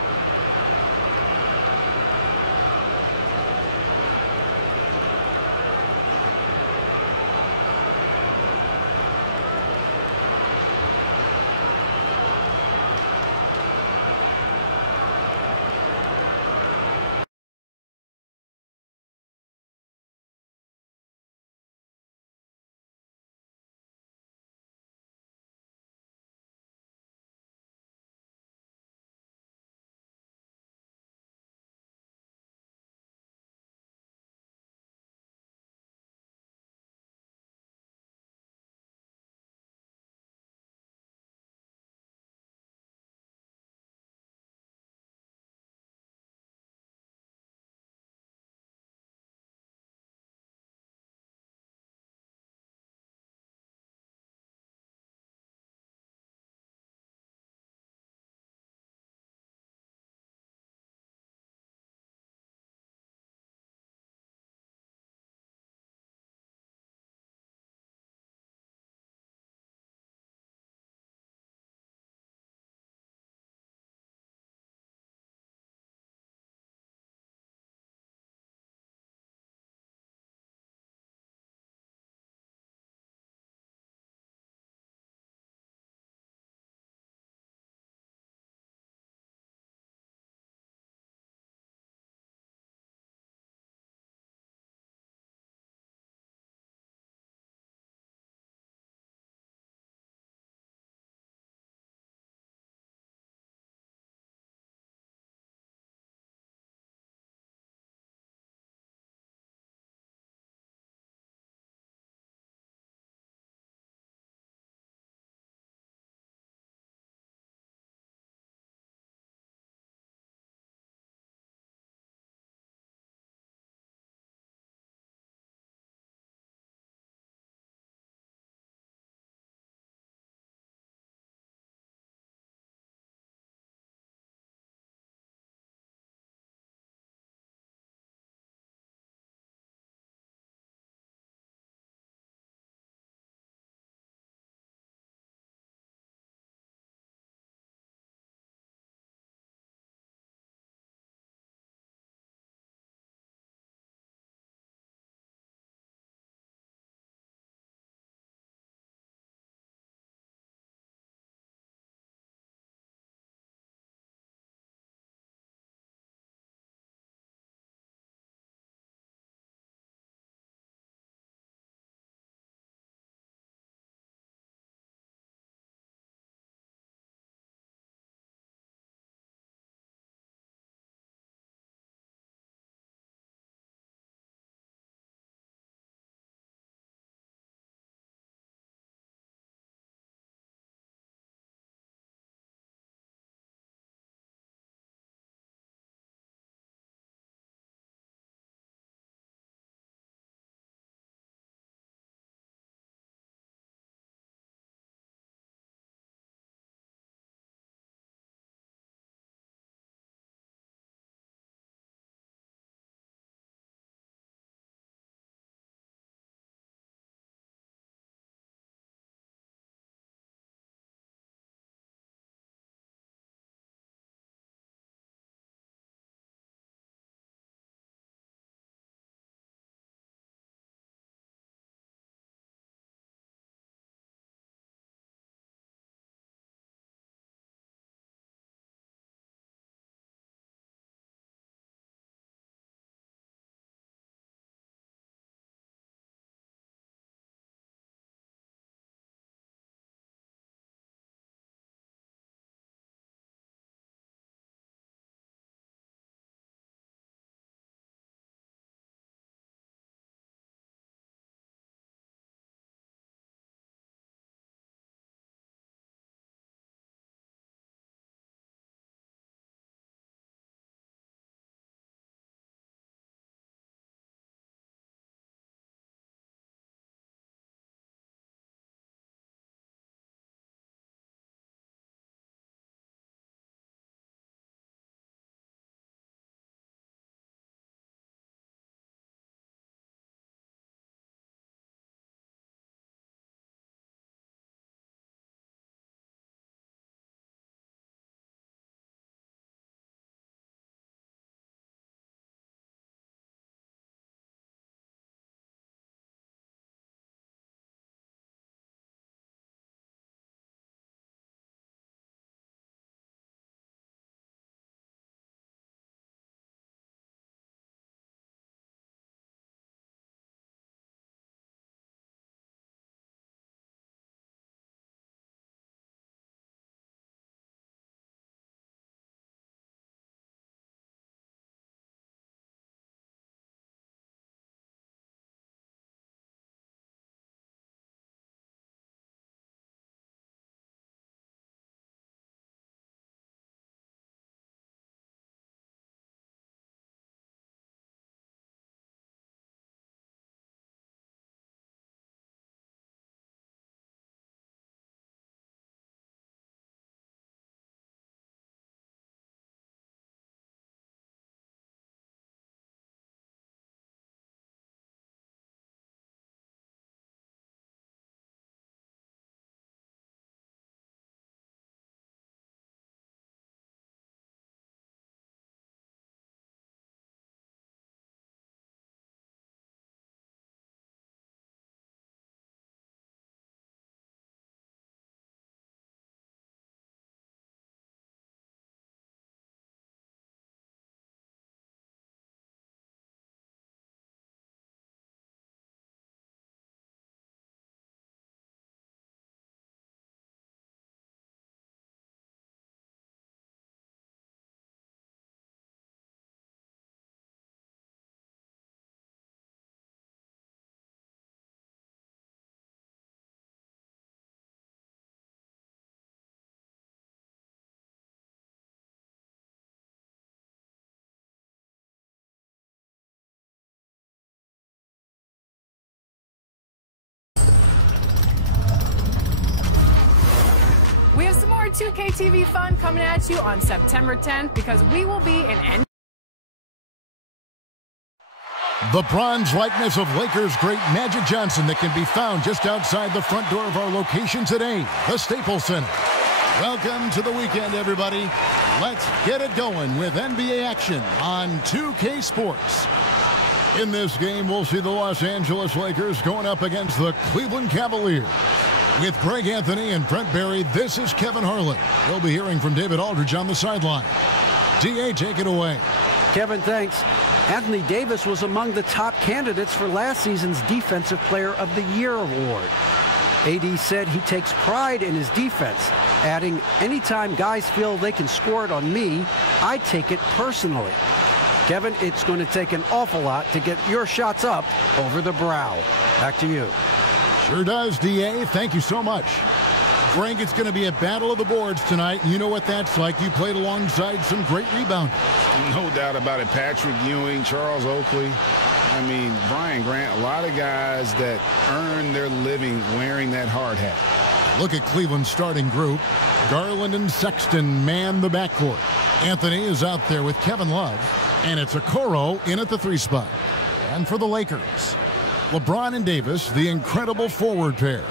2K TV fun coming at you on September 10th because we will be in The bronze likeness of Lakers great Magic Johnson that can be found just outside the front door of our location today, the Staples Center. Welcome to the weekend, everybody. Let's get it going with NBA action on 2K Sports. In this game, we'll see the Los Angeles Lakers going up against the Cleveland Cavaliers. With Greg Anthony and Brent Barry, this is Kevin Harlan. We'll be hearing from David Aldridge on the sideline. D.A., take it away. Kevin, thanks. Anthony Davis was among the top candidates for last season's Defensive Player of the Year award. AD said he takes pride in his defense, adding, anytime guys feel they can score it on me, I take it personally. Kevin, it's going to take an awful lot to get your shots up over the brow. Back to you. Sure does, D.A. Thank you so much. Frank, it's going to be a battle of the boards tonight. You know what that's like. You played alongside some great rebounders. No doubt about it. Patrick Ewing, Charles Oakley. I mean, Brian Grant, a lot of guys that earn their living wearing that hard hat. Look at Cleveland's starting group. Garland and Sexton man the backcourt. Anthony is out there with Kevin Love. And it's Okoro in at the 3 spot. And for the Lakers, LeBron and Davis, the incredible forward pair.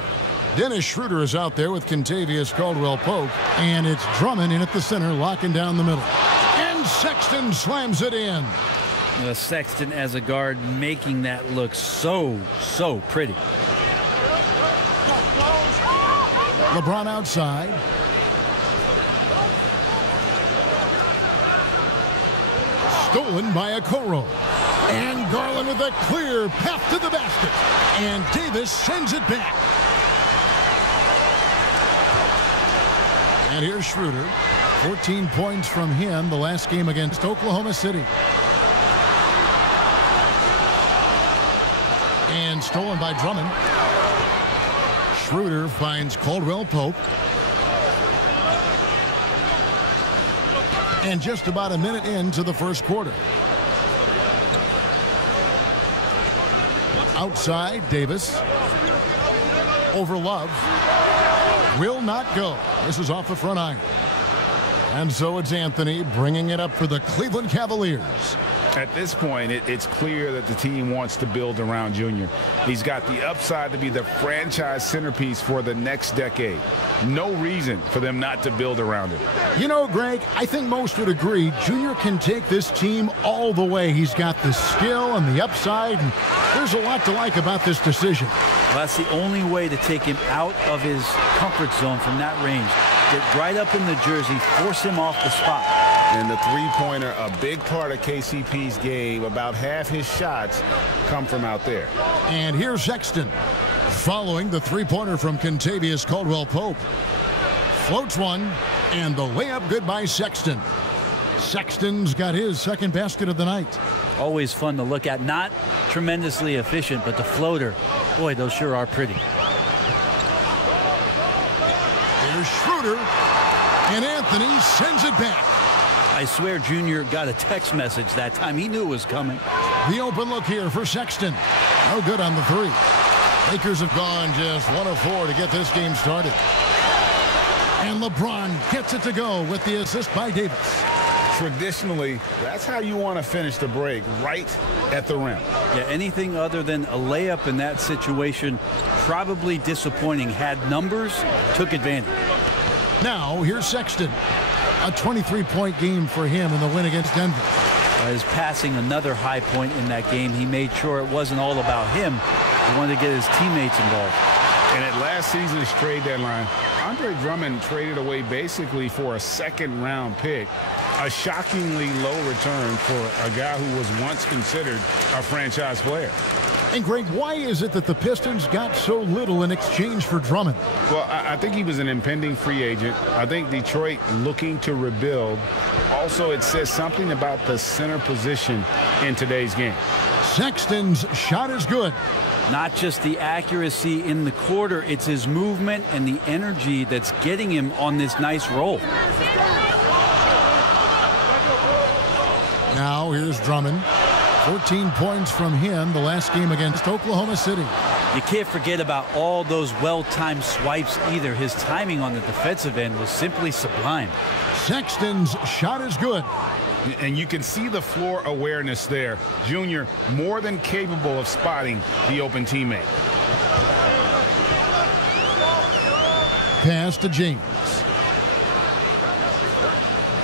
Dennis Schroeder is out there with Kentavious Caldwell-Pope. And it's Drummond in at the center, locking down the middle. And Sexton slams it in. Sexton as a guard making that look so pretty. LeBron outside. Stolen by Okoro. And Garland with a clear path to the basket. And Davis sends it back. And here's Schroeder. 14 points from him the last game against Oklahoma City. And stolen by Drummond. Schroeder finds Caldwell-Pope. And just about a minute into the first quarter. Outside, Davis. Over Love. Will not go. This is off the front iron. And so it's Anthony bringing it up for the Cleveland Cavaliers. At this point, it's clear that the team wants to build around Junior. He's got the upside to be the franchise centerpiece for the next decade. No reason for them not to build around him. You know, Greg, I think most would agree Junior can take this team all the way. He's got the skill and the upside, and there's a lot to like about this decision. Well, that's the only way to take him out of his comfort zone from that range. Get right up in the jersey, force him off the spot. And the three-pointer, a big part of KCP's game. About half his shots come from out there. And here's Sexton following the three-pointer from Kentavious Caldwell-Pope. Floats one, and the layup good by Sexton. Sexton's got his second basket of the night. Always fun to look at. Not tremendously efficient, but the floater, boy, those sure are pretty. Here's Schroeder, and Anthony sends it back. I swear Junior got a text message that time. He knew it was coming. The open look here for Sexton. No good on the three. Lakers have gone just 1 of 4 to get this game started. And LeBron gets it to go with the assist by Davis. Traditionally, that's how you want to finish the break, right at the rim. Yeah, anything other than a layup in that situation, probably disappointing. Had numbers, took advantage. Now, here's Sexton. A 23-point game for him in the win against Denver. His passing, another high point in that game. He made sure it wasn't all about him. He wanted to get his teammates involved. And at last season's trade deadline, Andre Drummond traded away basically for a second-round pick. A shockingly low return for a guy who was once considered a franchise player. And, Greg, why is it that the Pistons got so little in exchange for Drummond? Well, I think he was an impending free agent. I think Detroit looking to rebuild. Also, it says something about the center position in today's game. Sexton's shot is good. Not just the accuracy in the quarter, it's his movement and the energy that's getting him on this nice roll. Now here's Drummond. 14 points from him the last game against Oklahoma City. You can't forget about all those well-timed swipes either. His timing on the defensive end was simply sublime. Sexton's shot is good. And you can see the floor awareness there. Junior more than capable of spotting the open teammate. Pass to James.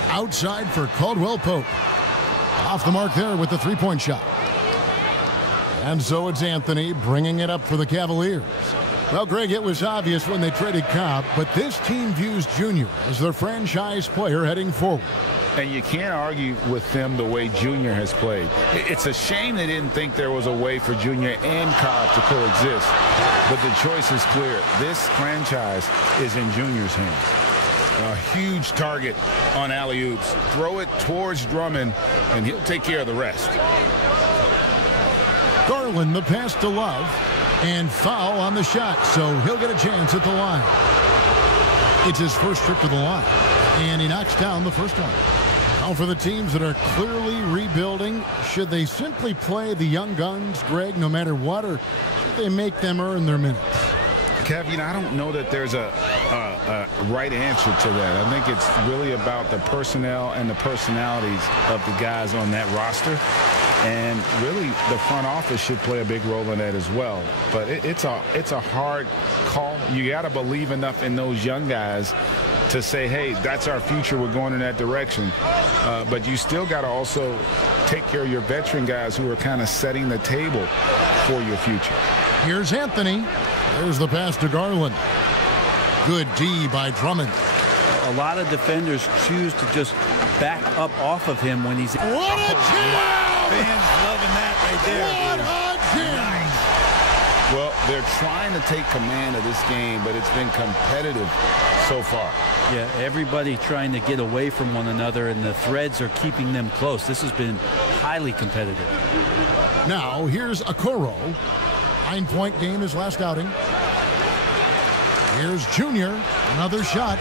Outside for Caldwell Pope. Off the mark there with the three-point shot. And so it's Anthony bringing it up for the Cavaliers. Well, Greg, it was obvious when they traded Cobb, but this team views Junior as their franchise player heading forward. And you can't argue with them the way Junior has played. It's a shame they didn't think there was a way for Junior and Cobb to coexist. But the choice is clear. This franchise is in Junior's hands. A huge target on alley-oops. Throw it towards Drummond, and he'll take care of the rest. Garland, the pass to Love, and foul on the shot, so he'll get a chance at the line. It's his first trip to the line, and he knocks down the first one. Now for the teams that are clearly rebuilding, should they simply play the young guns, Greg, no matter what, or should they make them earn their minutes? Kev, I don't know that there's a right answer to that. I think it's really about the personnel and the personalities of the guys on that roster. And really, the front office should play a big role in that as well. But it's a hard call. You got to believe enough in those young guys to say, hey, that's our future. We're going in that direction. But you still got to also take care of your veteran guys who are kind of setting the table for your future. Here's Anthony. There's the pass to Garland. Good D by Drummond. A lot of defenders choose to just back up off of him when he's... What a jam! Fans loving that right there. What a jam! Well, they're trying to take command of this game, but it's been competitive so far. Yeah, everybody trying to get away from one another, and the threads are keeping them close. This has been highly competitive. Now, here's Okoro. 9-point game his last outing. Here's Junior. Another shot.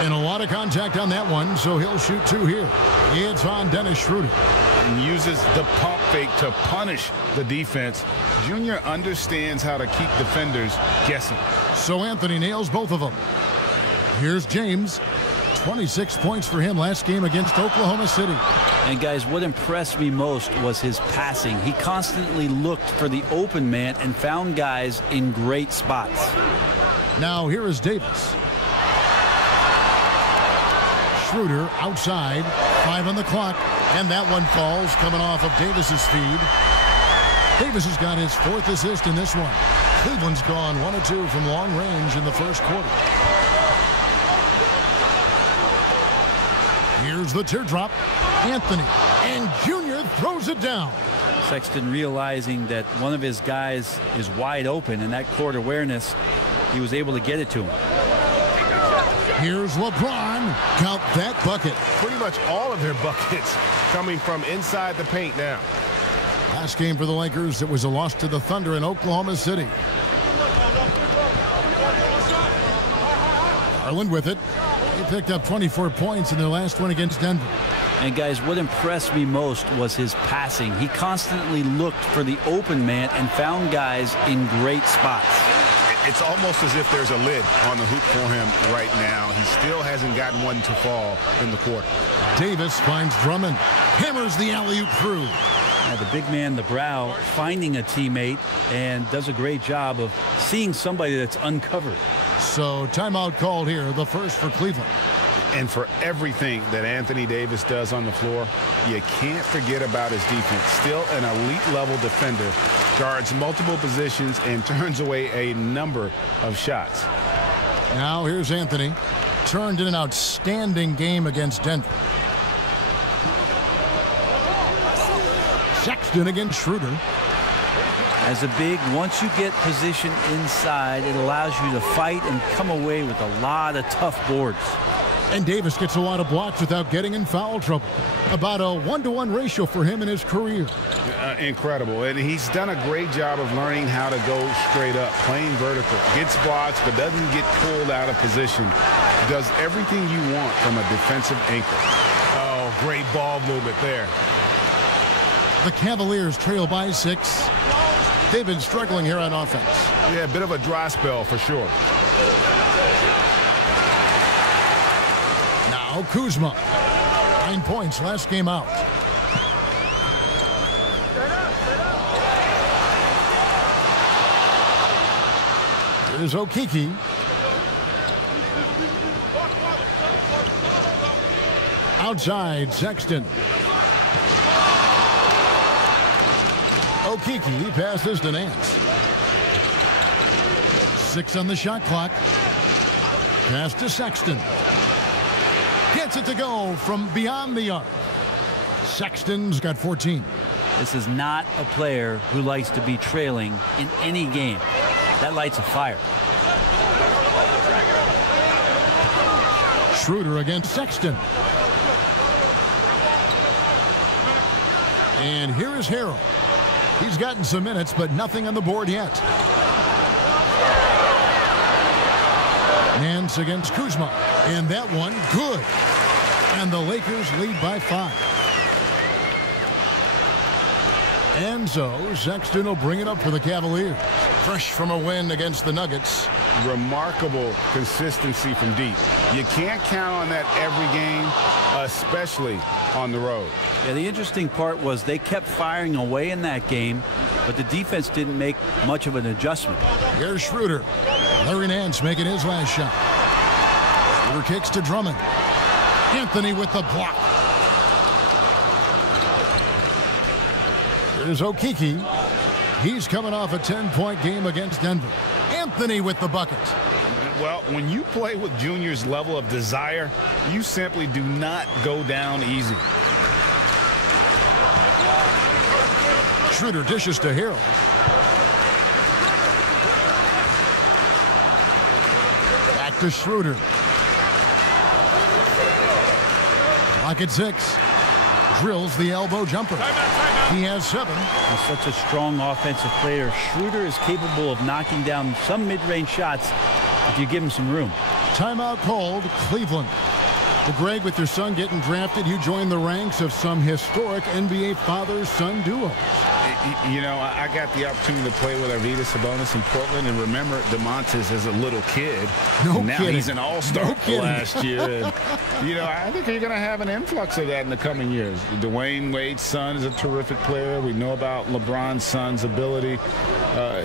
And a lot of contact on that one, so he'll shoot two here. It's on Dennis Schroeder. And uses the pump fake to punish the defense. Junior understands how to keep defenders guessing. So Anthony nails both of them. Here's James. 26 points for him last game against Oklahoma City. And guys, what impressed me most was his passing. He constantly looked for the open man and found guys in great spots. Now here is Davis. Schroeder outside, 5 on the clock, and that one falls coming off of Davis's feed. Davis has got his 4th assist in this one. Cleveland's gone 1 of 2 from long range in the first quarter. Here's the teardrop. Anthony, and Junior throws it down. Sexton realizing that one of his guys is wide open, and that court awareness, he was able to get it to him. Here's LeBron. Count that bucket. Pretty much all of their buckets coming from inside the paint now. Last game for the Lakers, it was a loss to the Thunder in Oklahoma City. Garland with it. He picked up 24 points in their last one against Denver. And guys, what impressed me most was his passing. He constantly looked for the open man and found guys in great spots. It's almost as if there's a lid on the hoop for him right now. He still hasn't gotten one to fall in the quarter. Davis finds Drummond. Hammers the alley-oop through. Now the big man, the brow, finding a teammate and does a great job of seeing somebody that's uncovered. So timeout called here, the first for Cleveland. And for everything that Anthony Davis does on the floor, you can't forget about his defense. Still an elite level defender, guards multiple positions and turns away a number of shots. Now here's Anthony. Turned in an outstanding game against Denver. Sexton against Schroeder. As a big, once you get position inside, it allows you to fight and come away with a lot of tough boards. And Davis gets a lot of blocks without getting in foul trouble. About a 1-to-1 ratio for him in his career. Incredible. And he's done a great job of learning how to go straight up, playing vertical. Gets blocks, but doesn't get pulled out of position. Does everything you want from a defensive anchor. Oh, great ball movement there. The Cavaliers trail by 6. They've been struggling here on offense. Yeah, a bit of a dry spell for sure. Now Kuzma. 9 points last game out. Here's Okeke. Outside, Sexton. Okeke passes to Nance. 6 on the shot clock. Pass to Sexton. Gets it to go from beyond the arc. Sexton's got 14. This is not a player who likes to be trailing in any game. That lights a fire. Schroeder against Sexton. And here is Harrell. He's gotten some minutes, but nothing on the board yet. Nance against Kuzma. And that one, good. And the Lakers lead by 5. And so Sexton will bring it up for the Cavaliers. Fresh from a win against the Nuggets. Remarkable consistency from deep. You can't count on that every game, especially on the road. Yeah, the interesting part was they kept firing away in that game, but the defense didn't make much of an adjustment. Here's Schroeder. Larry Nance making his last shot. Schroeder kicks to Drummond. Anthony with the block. Here's Okeke. He's coming off a 10-point game against Denver. Anthony with the bucket. Well, when you play with Junior's level of desire, you simply do not go down easy. Schroeder dishes to Harrell. Back to Schroeder. Clock at 6. Drills the elbow jumper. He has 7. He's such a strong offensive player. Schroeder is capable of knocking down some mid-range shots if you give him some room. Timeout called, Cleveland. Well, Greg, with your son getting drafted, you joined the ranks of some historic NBA father-son duos. You know, I got the opportunity to play with Arvydas Sabonis in Portland, and remember Domantas as a little kid. No now kidding. He's an all-star last year. And, you know, I think you're going to have an influx of that in the coming years. Dwayne Wade's son is a terrific player. We know about LeBron's son's ability.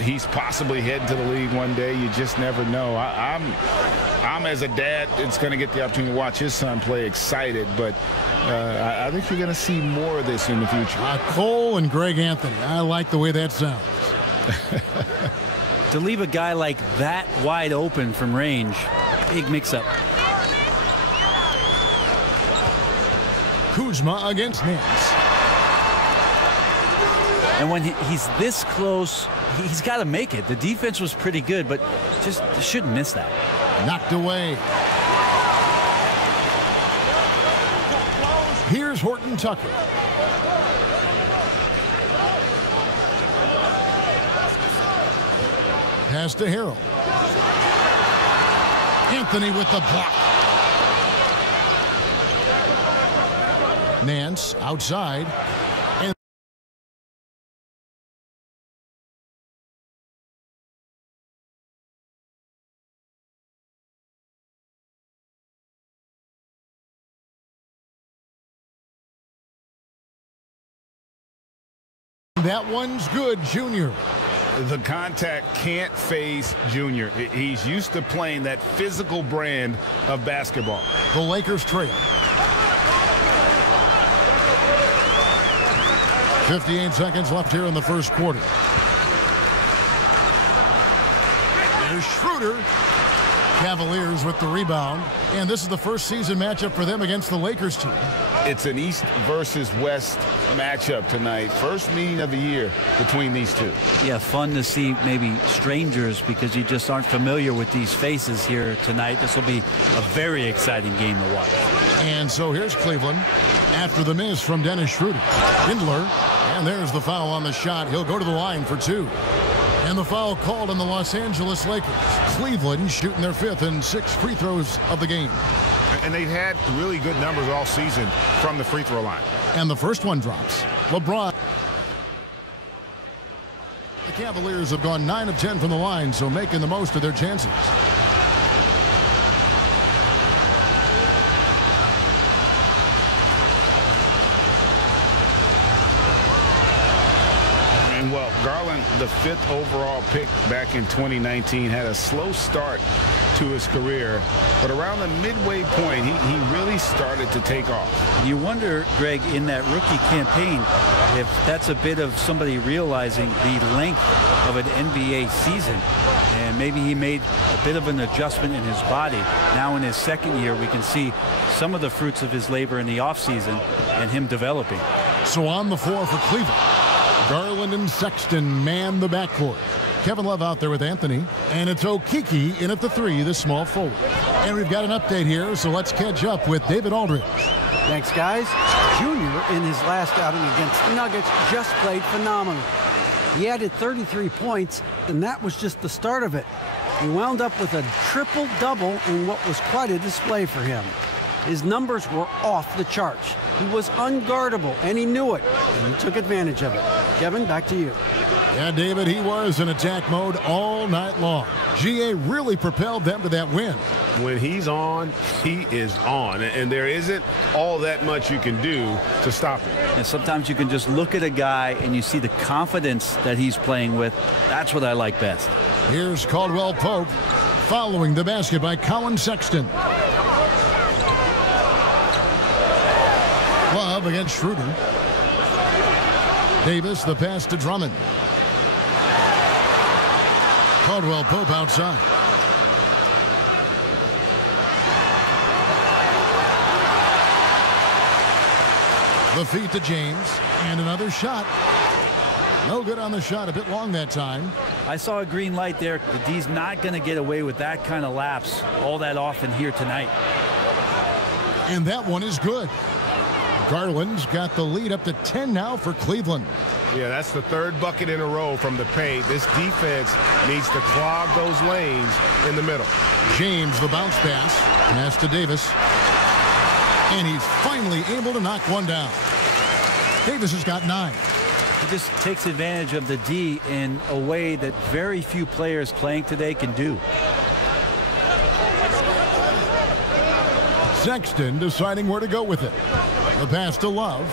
He's possibly heading to the league one day. You just never know. I'm as a dad, it's going to get the opportunity to watch his son play, excited, but I think you're going to see more of this in the future. Cole and Greg Anthony. I like the way that sounds. To leave a guy like that wide open from range, big mix-up. Kuzma against Nance. And when he's this close, he's got to make it. The defense was pretty good, but just shouldn't miss that. Knocked away. Here's Horton Tucker. Pass to Harrell. Anthony with the block. Nance outside. And that one's good, Junior. The contact can't phase Junior. He's used to playing that physical brand of basketball. The Lakers trail. 58 seconds left here in the first quarter. There's Schroeder. Cavaliers with the rebound. And this is the first season matchup for them against the Lakers team. It's an East versus West matchup tonight. First meeting of the year between these two. Yeah, fun to see maybe strangers because you just aren't familiar with these faces here tonight. This will be a very exciting game to watch. And so here's Cleveland after the miss from Dennis Schroeder. Kindler, and there's the foul on the shot. He'll go to the line for 2. And the foul called on the Los Angeles Lakers. Cleveland shooting their 5th and 6th free throws of the game. And they've had really good numbers all season from the free throw line. And the first one drops. LeBron. The Cavaliers have gone 9 of 10 from the line, so making the most of their chances. And well, Garland, the 5th overall pick back in 2019, had a slow start to his career, but around the midway point, he really started to take off. You wonder, Greg, in that rookie campaign, if that's a bit of somebody realizing the length of an NBA season, and maybe he made a bit of an adjustment in his body. Now in his second year, we can see some of the fruits of his labor in the offseason and him developing. So on the floor for Cleveland, Garland and Sexton man the backcourt. Kevin Love out there with Anthony, and it's Okeke in at the 3, the small forward. And we've got an update here, so let's catch up with David Aldridge. Thanks, guys. Junior, in his last outing against the Nuggets, just played phenomenal. He added 33 points, and that was just the start of it. He wound up with a triple-double in what was quite a display for him. His numbers were off the charts. He was unguardable, and he knew it, and he took advantage of it. Kevin, back to you. Yeah, David, he was in attack mode all night long. GA really propelled them to that win. When he's on, he is on. And there isn't all that much you can do to stop him. And sometimes you can just look at a guy and you see the confidence that he's playing with. That's what I like best. Here's Caldwell Pope following the basket by Colin Sexton. Love against Schroeder. Davis, the pass to Drummond. Caldwell Pope outside. The feed to James, and another shot. No good on the shot, a bit long that time. I saw a green light there. The D's not going to get away with that kind of lapse all that often here tonight. And that one is good. Garland's got the lead up to 10 now for Cleveland. Yeah, that's the 3rd bucket in a row from the paint. This defense needs to clog those lanes in the middle. James, the bounce pass to Davis. And he's finally able to knock one down. Davis has got 9. He just takes advantage of the D in a way that very few players playing today can do. Sexton deciding where to go with it. The pass to Love.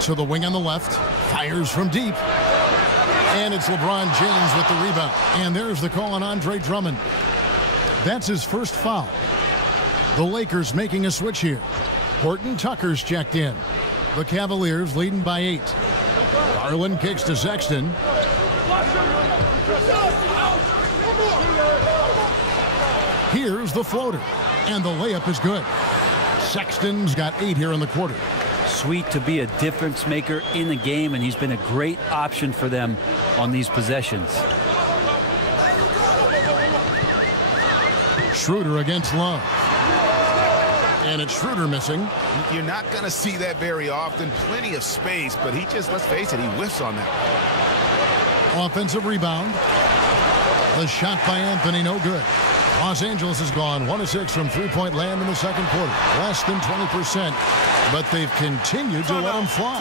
To the wing on the left. Fires from deep. And it's LeBron James with the rebound. And there's the call on Andre Drummond. That's his first foul. The Lakers making a switch here. Horton Tucker's checked in. The Cavaliers leading by 8. Garland kicks to Sexton. Here's the floater. And the layup is good. Sexton's got 8 here in the quarter. Sweet to be a difference maker in the game, and he's been a great option for them on these possessions. Schroeder against Love. And it's Schroeder missing. You're not going to see that very often. Plenty of space, but he just, let's face it, he whiffs on that. Offensive rebound. The shot by Anthony, no good. Los Angeles has gone 1 of 6 from three-point land in the second quarter. Less than 20%, but they've continued to let him fly.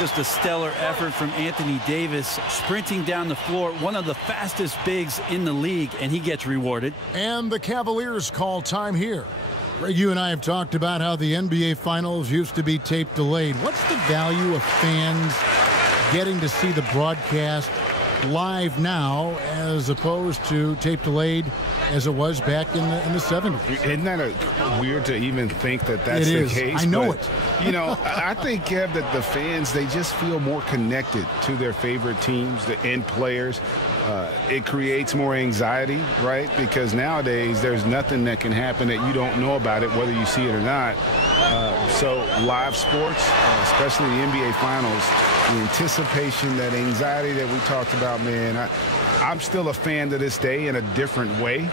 Just a stellar effort from Anthony Davis, sprinting down the floor, one of the fastest bigs in the league, and he gets rewarded. And the Cavaliers call time here. Greg, you and I have talked about how the NBA Finals used to be tape delayed. What's the value of fans getting to see the broadcast live now as opposed to tape delayed as it was back in the 70s? Isn't that weird to even think that that's the case? I know it. You know, I think, Kev, that the fans, they just feel more connected to their favorite teams and players. It creates more anxiety, right? Because nowadays there's nothing that can happen that you don't know about it, whether you see it or not. So live sports, especially the NBA Finals, the anticipation, that anxiety that we talked about, man, I'm still a fan to this day in a different way.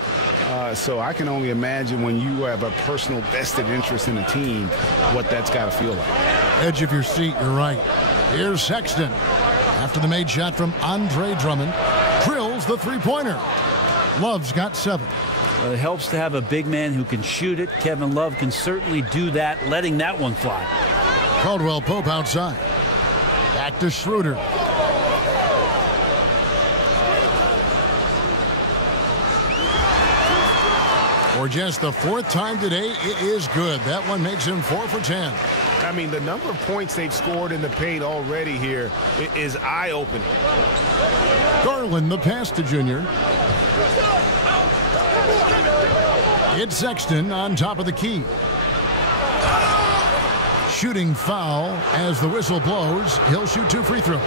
So I can only imagine when you have a personal vested interest in a team, what that's got to feel like. Edge of your seat, you're right. Here's Sexton. After the made shot from Andre Drummond, drills the three-pointer. Love's got 7. Well, it helps to have a big man who can shoot it. Kevin Love can certainly do that, letting that one fly. Caldwell Pope outside. Back to Schroeder. For just the 4th time today, it is good. That one makes him 4 for 10. I mean, the number of points they've scored in the paint already here is eye-opening. Garland, the pass to Junior. It's Sexton on top of the key. Shooting foul as the whistle blows. He'll shoot 2 free throws.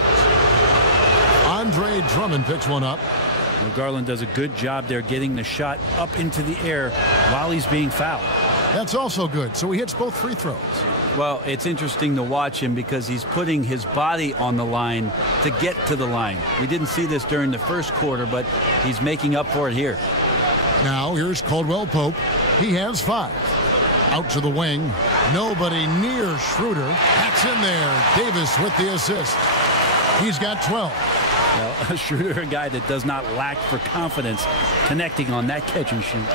Andre Drummond picks one up. Well, Garland does a good job there getting the shot up into the air while he's being fouled. That's also good. So he hits both free throws. Well, it's interesting to watch him because he's putting his body on the line to get to the line. We didn't see this during the first quarter, but he's making up for it here. Now here's Caldwell Pope. He has 5. Out to the wing. Nobody near Schroeder. That's in there. Davis with the assist. He's got 12. Well, Schroeder, a guy that does not lack for confidence connecting on that catch and shoot.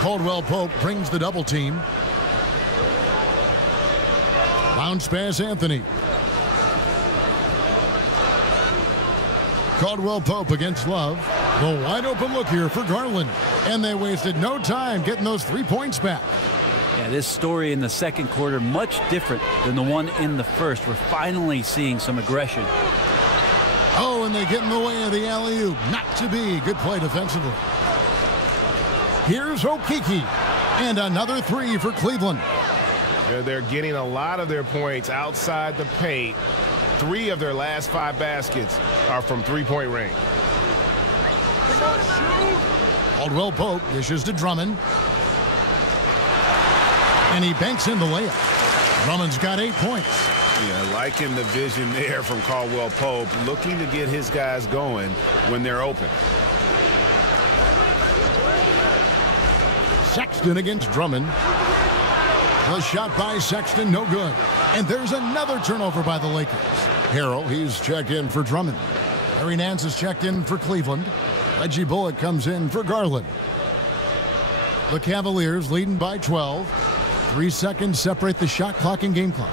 Caldwell Pope brings the double team. Bounce pass Anthony. Caldwell Pope against Love. The wide open look here for Garland. And they wasted no time getting those 3 points back. Yeah, this story in the second quarter much different than the one in the first. We're finally seeing some aggression. Oh, and they get in the way of the alley-oop. Not to be. Good play defensively. Here's Okeke. And another 3 for Cleveland. They're getting a lot of their points outside the paint. 3 of their last 5 baskets are from three-point range. Caldwell Pope dishes to Drummond. And he banks in the layup. Drummond's got 8 points. Yeah, liking the vision there from Caldwell Pope, looking to get his guys going when they're open. Sexton against Drummond. The shot by Sexton, no good. And there's another turnover by the Lakers. Harrell, he's checked in for Drummond. Larry Nance is checked in for Cleveland. Reggie Bullock comes in for Garland. The Cavaliers leading by 12. 3 seconds separate the shot clock and game clock.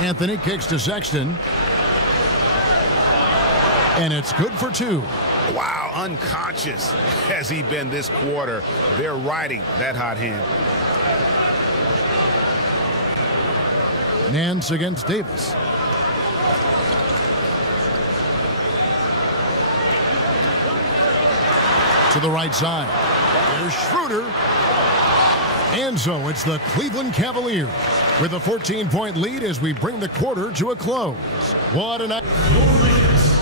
Anthony kicks to Sexton. And it's good for 2. Wow, unconscious has he been this quarter. They're riding that hot hand. Nance against Davis. To the right side. There's Schroeder. And so it's the Cleveland Cavaliers with a 14-point lead as we bring the quarter to a close. What a night.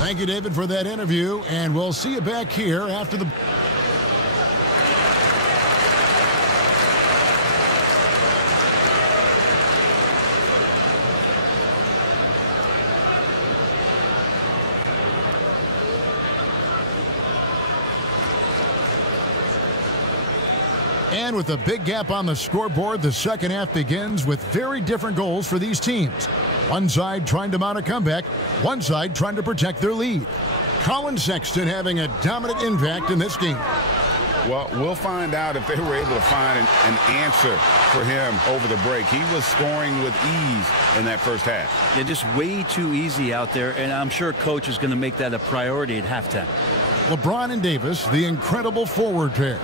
Thank you, David, for that interview, and we'll see you back here after the... And with a big gap on the scoreboard, the second half begins with very different goals for these teams. One side trying to mount a comeback, one side trying to protect their lead. Colin Sexton having a dominant impact in this game. Well, we'll find out if they were able to find an answer for him over the break. He was scoring with ease in that first half. They're just way too easy out there, and I'm sure coach is going to make that a priority at halftime. LeBron and Davis, the incredible forward pair.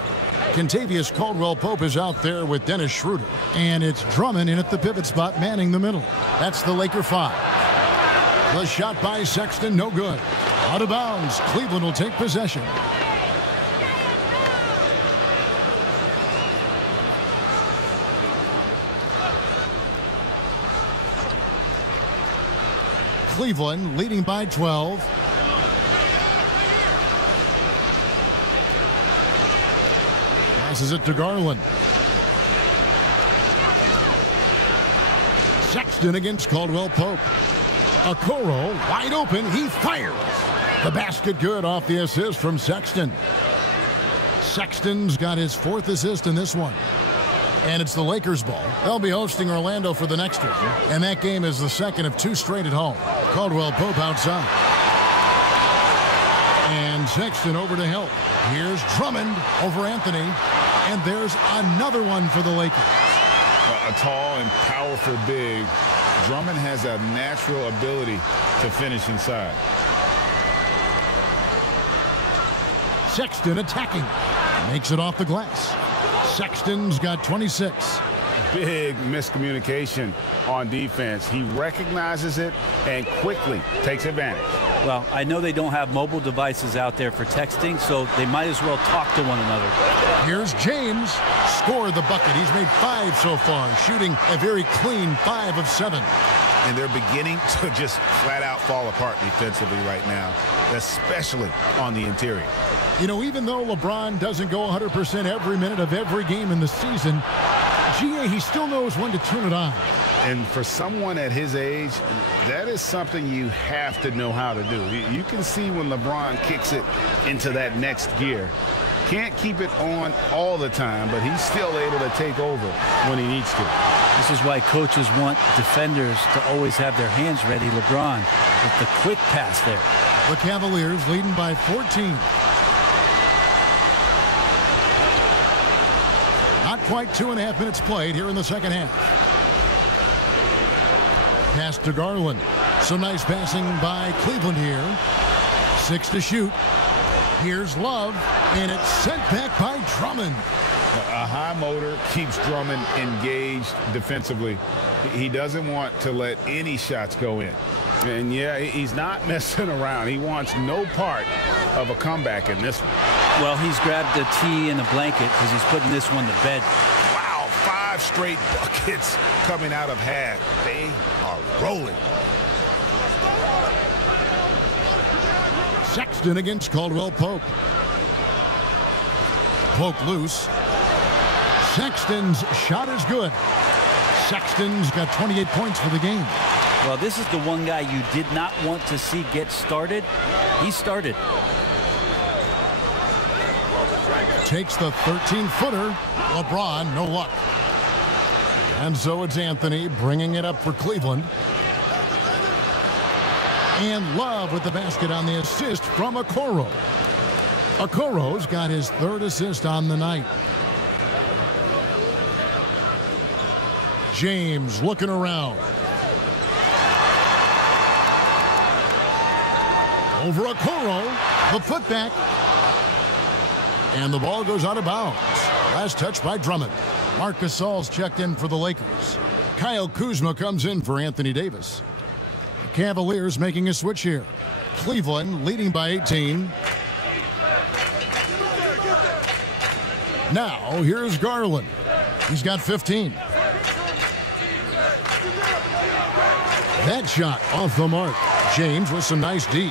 Kentavious Caldwell-Pope is out there with Dennis Schroeder. And it's Drummond in at the pivot spot, manning the middle. That's the Laker 5. The shot by Sexton, no good. Out of bounds. Cleveland will take possession. Cleveland leading by 12. Passes it to Garland. Sexton against Caldwell Pope. Okoro wide open. He fires. The basket good off the assist from Sexton. Sexton's got his 4th assist in this one. And it's the Lakers ball. They'll be hosting Orlando for the next one. And that game is the second of 2 straight at home. Caldwell Pope outside. And Sexton over to help. Here's Drummond over Anthony. And there's another one for the Lakers. A tall and powerful big. Drummond has a natural ability to finish inside. Sexton attacking. Makes it off the glass. Sexton's got 26. Big miscommunication on defense. He recognizes it and quickly takes advantage. Well, I know they don't have mobile devices out there for texting, so they might as well talk to one another. Here's James. Scored the bucket. He's made 5 so far, shooting a very clean 5 of 7. And they're beginning to just flat out fall apart defensively right now, especially on the interior. You know, even though LeBron doesn't go 100% every minute of every game in the season, GA, he still knows when to turn it on. And for someone at his age, that is something you have to know how to do. You can see when LeBron kicks it into that next gear. Can't keep it on all the time, but he's still able to take over when he needs to. This is why coaches want defenders to always have their hands ready. LeBron with the quick pass there. The Cavaliers leading by 14. Not quite 2.5 minutes played here in the second half. Pass to Garland. Some nice passing by Cleveland here. 6 to shoot. Here's Love, and it's sent back by Drummond. A high motor keeps Drummond engaged defensively. He doesn't want to let any shots go in. And yeah, he's not messing around. He wants no part of a comeback in this one. Well, he's grabbed a tee and a blanket because he's putting this one to bed. Wow, 5 straight buckets coming out of half. They are rolling. Sexton against Caldwell Pope. Pope loose. Sexton's shot is good. Sexton's got 28 points for the game. Well, this is the one guy you did not want to see get started. He started. Takes the 13-footer. LeBron, no luck. And so it's Anthony bringing it up for Cleveland. And Love with the basket on the assist from Okoro. Okoro's got his 3rd assist on the night. James looking around. Over Okoro, the putback. And the ball goes out of bounds. Last touch by Drummond. Marc Gasol's checked in for the Lakers. Kyle Kuzma comes in for Anthony Davis. The Cavaliers making a switch here. Cleveland leading by 18. Now, here's Garland. He's got 15. That shot off the mark. James with some nice D.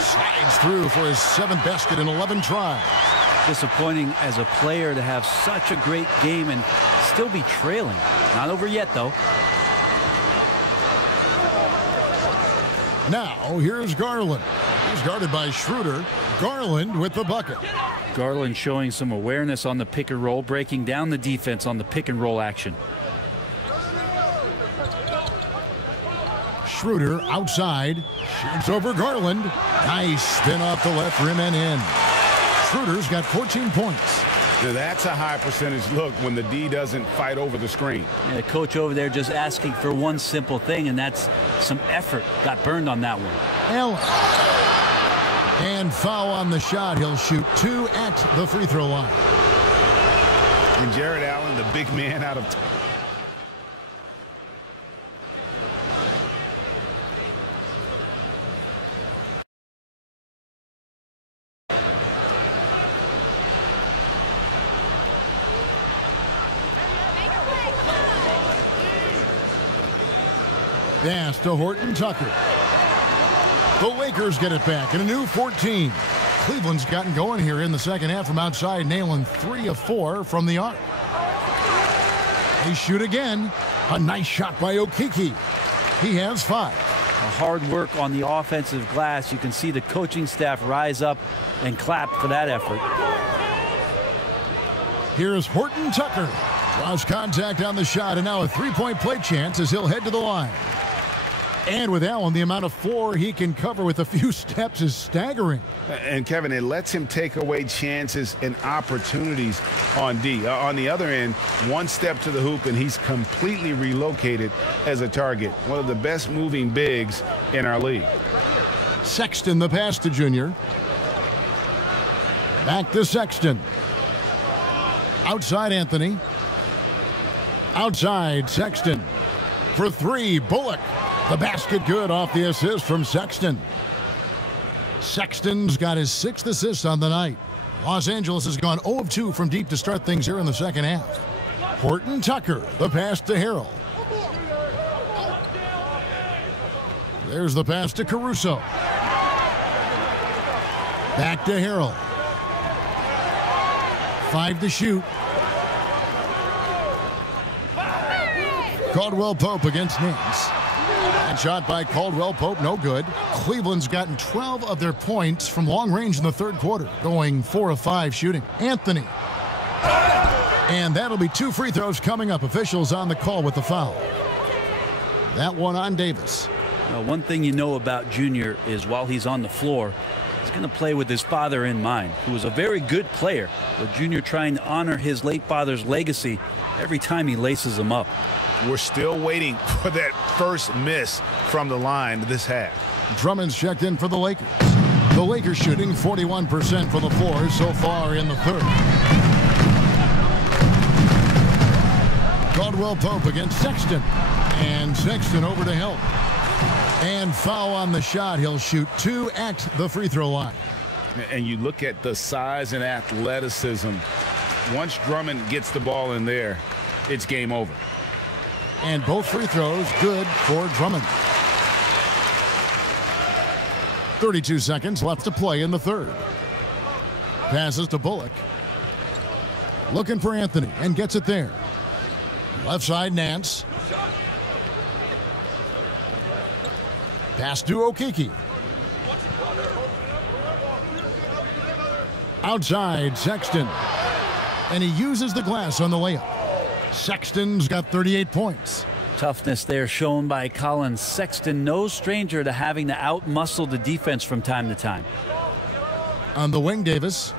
Slides through for his 7th basket in 11 tries. Disappointing as a player to have such a great game and still be trailing. Not over yet, though. Now, here's Garland. He's guarded by Schroeder. Garland with the bucket. Garland showing some awareness on the pick and roll, breaking down the defense on the pick and roll action. Schroeder outside. Shoots over Garland. Nice spin off the left rim and in. Schroeder's got 14 points. Now that's a high percentage look when the D doesn't fight over the screen. Yeah, the coach over there just asking for one simple thing, and that's some effort. Got burned on that one. Allen. And foul on the shot. He'll shoot 2 at the free throw line. And Jared Allen, the big man out of pass to Horton Tucker. The Lakers get it back in a new 14. Cleveland's gotten going here in the second half from outside, nailing 3 of 4 from the arc. They shoot again. A nice shot by Okeke. He has 5. Hard work on the offensive glass. You can see the coaching staff rise up and clap for that effort. Here's Horton Tucker. Lost contact on the shot, and now a 3-point play chance as he'll head to the line. And with Allen, the amount of floor he can cover with a few steps is staggering. And Kevin, it lets him take away chances and opportunities on D. On the other end, 1 step to the hoop and he's completely relocated as a target. One of the best moving bigs in our league. Sexton, the pass to Junior. Back to Sexton. Outside Anthony. Outside Sexton. For three, Bullock. The basket good off the assist from Sexton. Sexton's got his 6th assist on the night. Los Angeles has gone 0 of 2 from deep to start things here in the second half. Horton Tucker, the pass to Harrell. There's the pass to Caruso. Back to Harrell. 5 to shoot. Caldwell Pope against Nance. And shot by Caldwell Pope, no good. Cleveland's gotten 12 of their points from long range in the third quarter, going 4 of 5 shooting. Anthony. And that'll be 2 free throws coming up. Officials on the call with the foul. That one on Davis. One thing you know about Junior is while he's on the floor, he's going to play with his father in mind, who was a very good player, but Junior trying to honor his late father's legacy every time he laces him up. We're still waiting for that first miss from the line this half. Drummond's checked in for the Lakers. The Lakers shooting 41% from the floor so far in the third. Caldwell Pope against Sexton. And Sexton over to help. And foul on the shot. He'll shoot 2 at the free throw line. And you look at the size and athleticism. Once Drummond gets the ball in there, it's game over. And both free throws good for Drummond. 32 seconds left to play in the third. Passes to Bullock. Looking for Anthony and gets it there. Left side Nance. Pass to Okeke. Outside Sexton. And he uses the glass on the layup. Sexton's got 38 points. Toughness there shown by Colin Sexton. No stranger to having to outmuscle the defense from time to time. On the wing, Davis.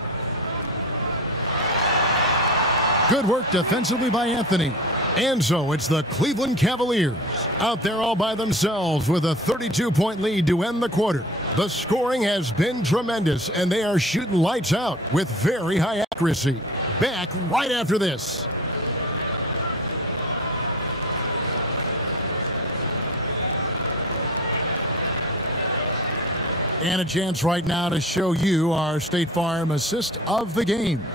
Good work defensively by Anthony. And so it's the Cleveland Cavaliers out there all by themselves with a 32-point lead to end the quarter. The scoring has been tremendous, and they are shooting lights out with very high accuracy. Back right after this. And a chance right now to show you our State Farm assist of the game.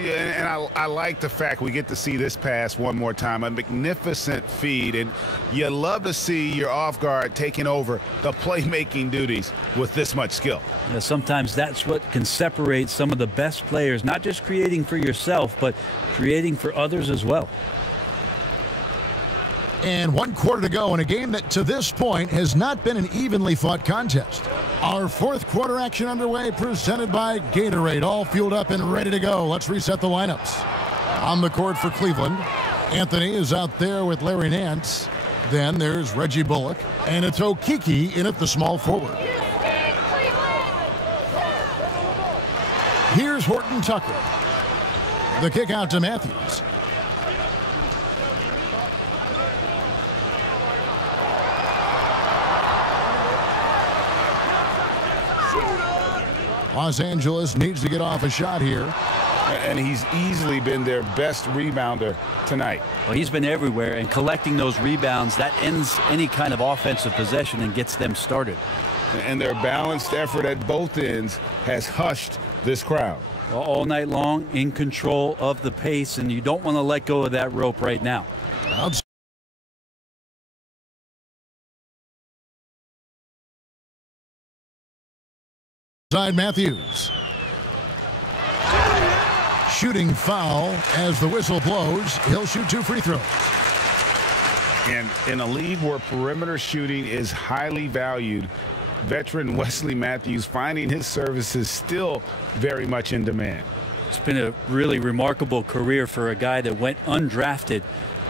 Yeah, and I like the fact we get to see this pass one more time. A magnificent feed, and you love to see your off guard taking over the playmaking duties with this much skill. Yeah, sometimes that's what can separate some of the best players, not just creating for yourself, but creating for others as well. And 1 quarter to go in a game that to this point has not been an evenly fought contest. Our fourth quarter action underway, presented by Gatorade, all fueled up and ready to go. Let's reset the lineups. On the court for Cleveland, Anthony is out there with Larry Nance. Then there's Reggie Bullock, and it's Okeke in at the small forward. Here's Horton Tucker. The kick out to Matthews. Los Angeles needs to get off a shot here. And he's easily been their best rebounder tonight. Well, he's been everywhere, and collecting those rebounds, that ends any kind of offensive possession and gets them started. And their balanced effort at both ends has hushed this crowd. All night long, in control of the pace, and you don't want to let go of that rope right now. Outside Matthews. Shooting foul as the whistle blows. He'll shoot 2 free throws. And in a league where perimeter shooting is highly valued, veteran Wesley Matthews finding his services still very much in demand. It's been a really remarkable career for a guy that went undrafted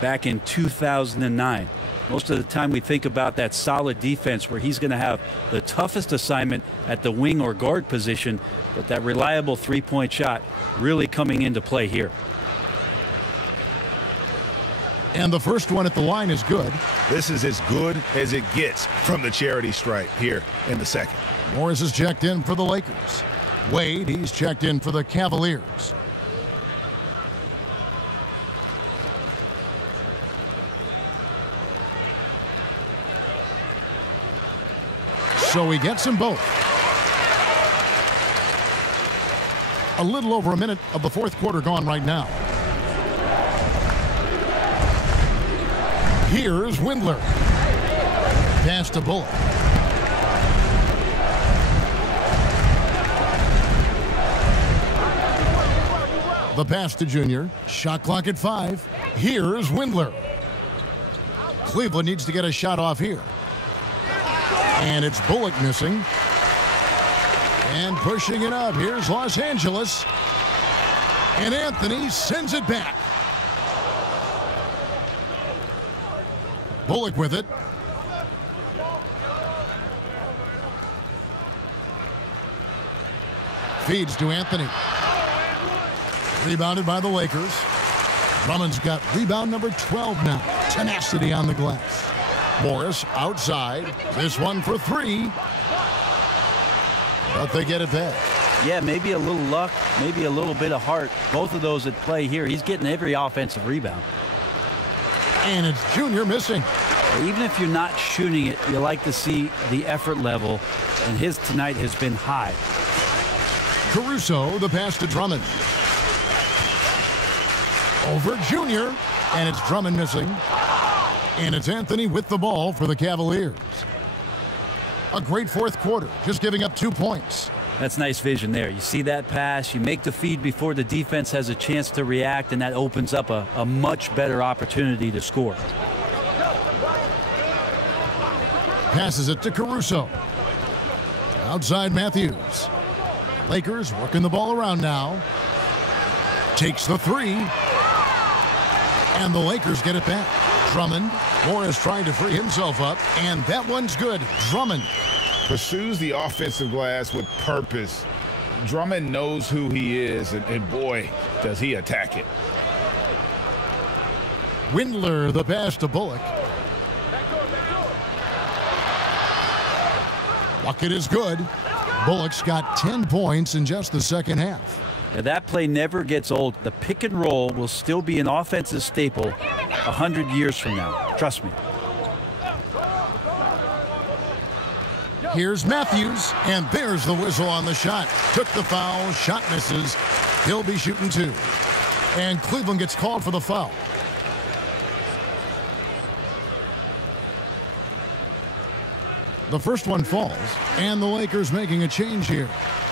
back in 2009. Most of the time we think about that solid defense where he's going to have the toughest assignment at the wing or guard position, but that reliable three-point shot really coming into play here. And the first one at the line is good. This is as good as it gets from the charity stripe here in the second. Morris is checked in for the Lakers. Wade, he's checked in for the Cavaliers. So he gets them both. A little over a minute of the fourth quarter gone right now. Here's Windler. Pass to Bullock. The pass to Junior. Shot clock at 5. Here's Windler. Cleveland needs to get a shot off here. And it's Bullock missing. And pushing it up. Here's Los Angeles. And Anthony sends it back. Bullock with it. Feeds to Anthony. Rebounded by the Lakers. Drummond's got rebound number 12 now. Tenacity on the glass. Morris outside. This one for 3. But they get it back. Yeah, maybe a little luck, maybe a little bit of heart. Both of those at play here. He's getting every offensive rebound. And it's Junior missing. Even if you're not shooting it, you like to see the effort level, and his tonight has been high. Caruso, the pass to Drummond. Over Junior, and it's Drummond missing. And it's Anthony with the ball for the Cavaliers. A great fourth quarter, just giving up 2 points. That's nice vision there. You see that pass, you make the feed before the defense has a chance to react, and that opens up a much better opportunity to score. Passes it to Caruso. Outside Matthews. Lakers working the ball around now. Takes the 3. And the Lakers get it back. Drummond. Morris trying to free himself up. And that one's good. Drummond pursues the offensive glass with purpose. Drummond knows who he is, and boy, does he attack it. Windler, the pass to Bullock. Bucket is good. Bullock's got 10 points in just the second half. Now that play never gets old. The pick and roll will still be an offensive staple 100 years from now. Trust me. Here's Matthews, and there's the whistle on the shot. Took the foul, shot misses. He'll be shooting 2. And Cleveland gets called for the foul. The first one falls, and the Lakers making a change here.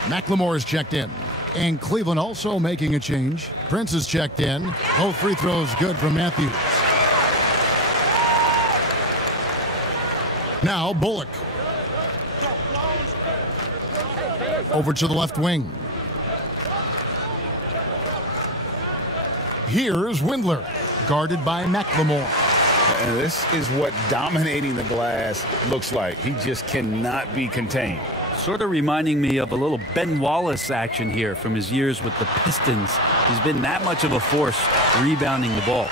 McLemore is checked in, and Cleveland also making a change. Prince is checked in. Both free throws good from Matthews. Now Bullock. Over to the left wing. Here's Windler, guarded by McLemore. And this is what dominating the glass looks like. He just cannot be contained. Sort of reminding me of a little Ben Wallace action here from his years with the Pistons. He's been that much of a force rebounding the ball.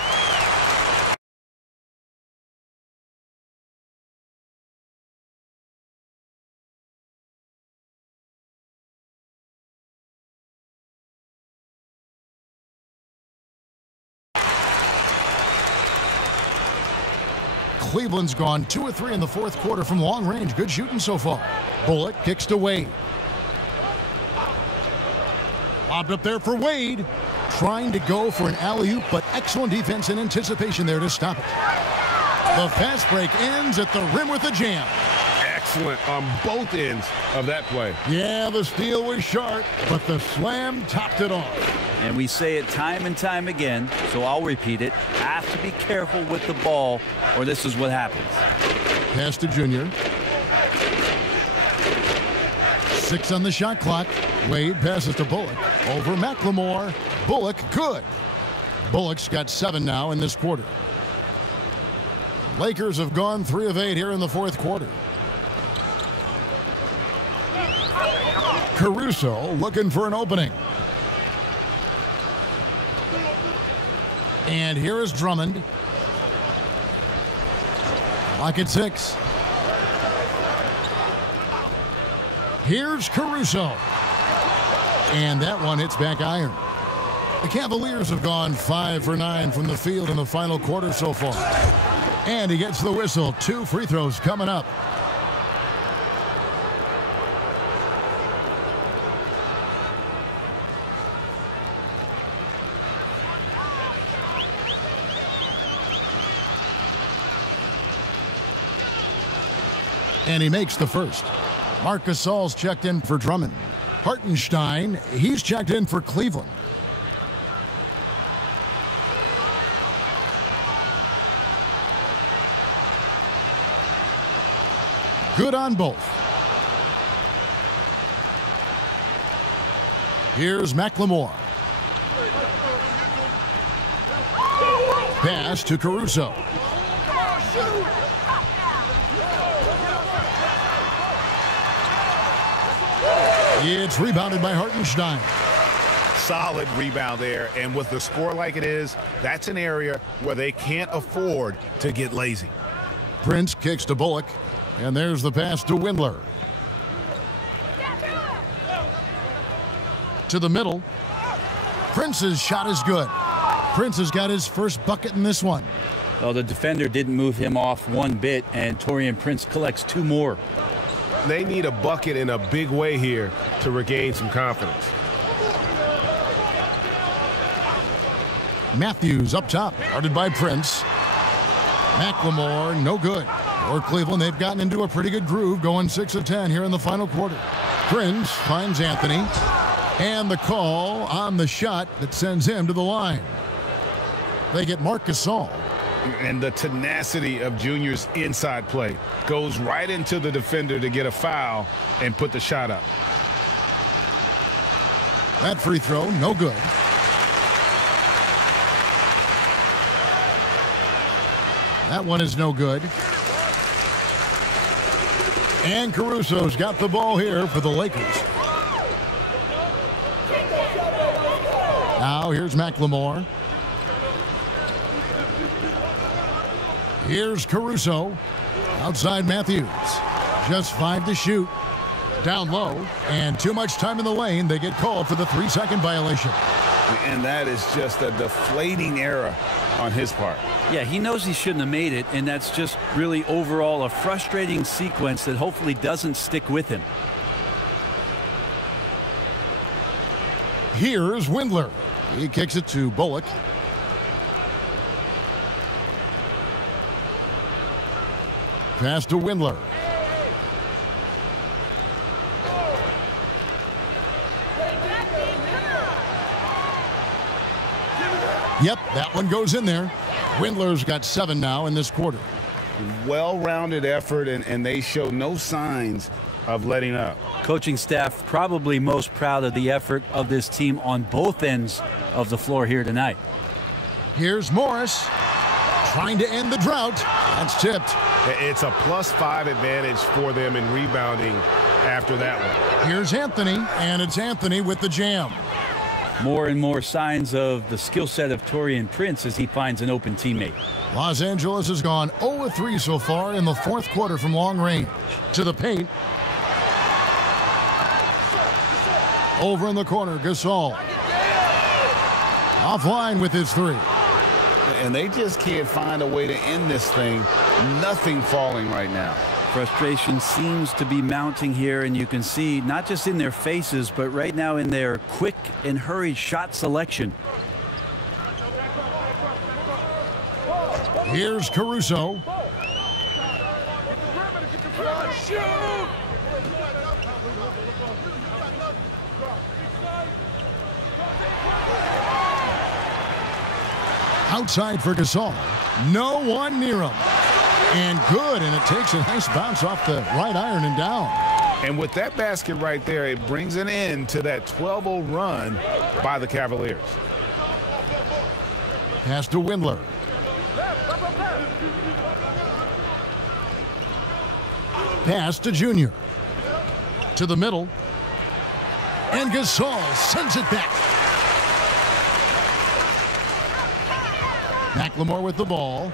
Cleveland's gone 2 of 3 in the fourth quarter from long range. Good shooting so far. Bullock kicks to Wade. Lobbed up there for Wade. Trying to go for an alley-oop, but excellent defense and anticipation there to stop it. The fast break ends at the rim with a jam. Excellent on both ends of that play. Yeah, the steal was sharp, but the slam topped it off. And we say it time and time again, so I'll repeat it. Have to be careful with the ball, or this is what happens. Pass to Junior. 6 on the shot clock. Wade passes to Bullock. Over McLemore. Bullock good. Bullock's got 7 now in this quarter. Lakers have gone 3 of 8 here in the fourth quarter. Caruso looking for an opening. And here is Drummond. Clock at 6. Here's Caruso. And that one hits back iron. The Cavaliers have gone 5 for 9 from the field in the final quarter so far. And he gets the whistle. 2 free throws coming up. And he makes the first. Marc Gasol's checked in for Drummond. Hartenstein, he's checked in for Cleveland. Good on both. Here's McLemore. Pass to Caruso. It's rebounded by Hartenstein. Solid rebound there, and with the score like it is, that's an area where they can't afford to get lazy. Prince kicks to Bullock, and there's the pass to Windler. To the middle. Prince's shot is good. Prince has got his first bucket in this one. Well, the defender didn't move him off one bit, and Taurean Prince collects 2 more. They need a bucket in a big way here to regain some confidence. Matthews up top, guarded by Prince. McLemore, no good. For Cleveland, they've gotten into a pretty good groove, going 6 of 10 here in the final quarter. Prince finds Anthony, and the call on the shot that sends him to the line. They get Marc Gasol. And the tenacity of Junior's inside play goes right into the defender to get a foul and put the shot up. That free throw, no good. That one is no good. And Caruso's got the ball here for the Lakers. Now here's McLemore. Here's Caruso. Outside Matthews. Just 5 to shoot. Down low. And too much time in the lane. They get called for the 3-second violation. And that is just a deflating error on his part. Yeah, he knows he shouldn't have made it, and that's just really overall a frustrating sequence that hopefully doesn't stick with him. Here's Windler. He kicks it to Bullock. Pass to Windler. Yep, that one goes in there. Windler's got 7 now in this quarter. Well-rounded effort, and they show no signs of letting up. Coaching staff probably most proud of the effort of this team on both ends of the floor here tonight. Here's Morris trying to end the drought. That's tipped. It's a +5 advantage for them in rebounding after that one. Here's Anthony, and it's Anthony with the jam. More and more signs of the skill set of Taurean Prince as he finds an open teammate. Los Angeles has gone 0-3 so far in the 4th quarter from long range. To the paint. Over in the corner, Gasol. Offline with his 3. And they just can't find a way to end this thing. Nothing falling right now. Frustration seems to be mounting here, and you can see not just in their faces, but right now in their quick and hurried shot selection. Here's Caruso. Outside for Gasol. No one near him. And good, and it takes a nice bounce off the right iron and down. And with that basket right there, it brings an end to that 12-0 run by the Cavaliers. Pass to Windler. Pass to Junior. To the middle. And Gasol sends it back. McLemore with the ball.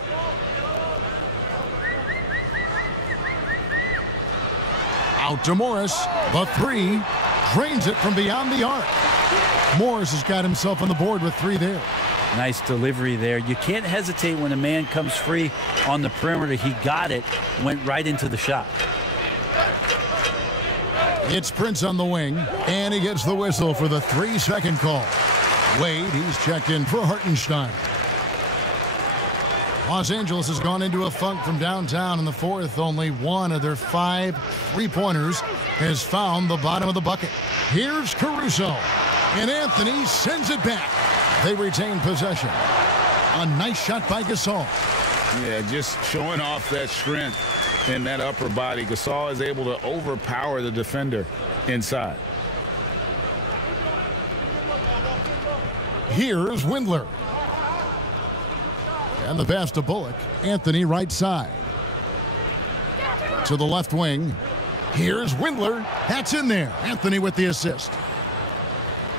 Out to Morris. The three. Drains it from beyond the arc. Morris has got himself on the board with 3 there. Nice delivery there. You can't hesitate when a man comes free on the perimeter. He got it, went right into the shot. It's Prince on the wing, and he gets the whistle for the 3-second call. Wade, he's checked in for Hartenstein. Los Angeles has gone into a funk from downtown in the fourth. Only one of their 5 3-pointers has found the bottom of the bucket. Here's Caruso, and Anthony sends it back. They retain possession. A nice shot by Gasol. Yeah, just showing off that strength in that upper body. Gasol is able to overpower the defender inside. Here's Windler. And the pass to Bullock. Anthony right side. To the left wing. Here's Windler. That's in there. Anthony with the assist.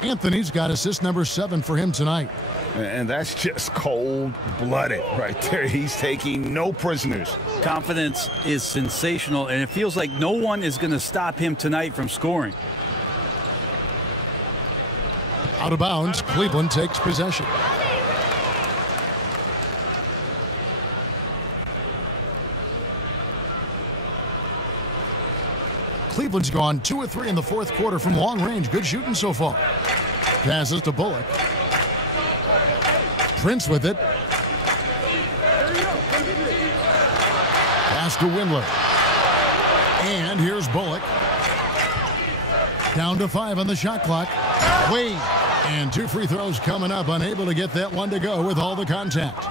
Anthony's got assist number 7 for him tonight. And that's just cold-blooded right there. He's taking no prisoners. Confidence is sensational, and it feels like no one is going to stop him tonight from scoring. Out of bounds, Cleveland takes possession. Cleveland's gone 2 of 3 in the fourth quarter from long range. Good shooting so far. Passes to Bullock. Prince with it. Pass to Windler. And here's Bullock. Down to 5 on the shot clock. Wade. And 2 free throws coming up. Unable to get that one to go with all the contact.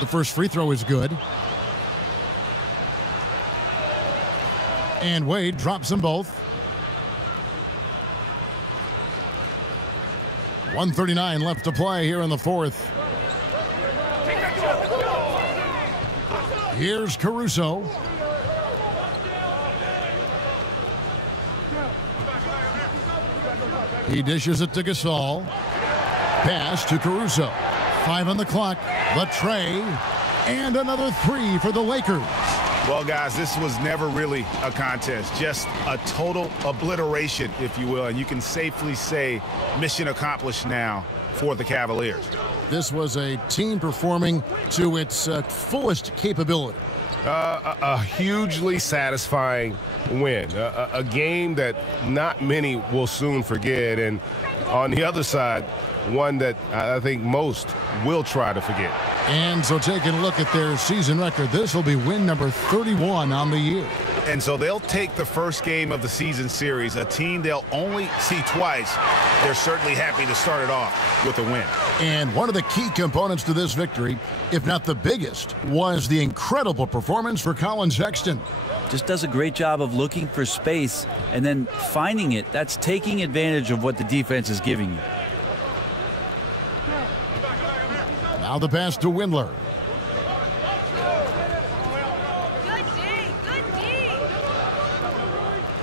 The first free throw is good. And Wade drops them both. 1:39 left to play here in the fourth. Here's Caruso. He dishes it to Gasol. Pass to Caruso. 5 on the clock. The tray. And another 3 for the Lakers. Well, guys, this was never really a contest, just a total obliteration, if you will, and you can safely say mission accomplished now for the Cavaliers. This was a team performing to its fullest capability. A hugely satisfying win, a game that not many will soon forget, and on the other side, one that I think most will try to forget. And so taking a look at their season record, this will be win number 31 on the year. And so they'll take the first game of the season series, a team they'll only see twice. They're certainly happy to start it off with a win. And one of the key components to this victory, if not the biggest, was the incredible performance for Colin Sexton. Just does a great job of looking for space and then finding it. That's taking advantage of what the defense is giving you. Now the pass to Windler. Good D.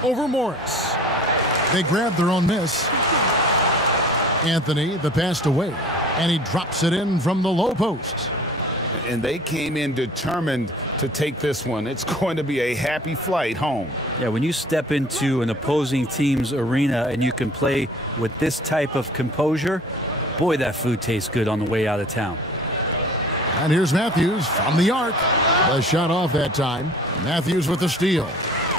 Over Morris. They grab their own miss. Anthony, the pass to Wade. And he drops it in from the low post. And they came in determined to take this one. It's going to be a happy flight home. Yeah, when you step into an opposing team's arena and you can play with this type of composure, boy, that food tastes good on the way out of town. And here's Matthews from the arc. A shot off that time. Matthews with the steal.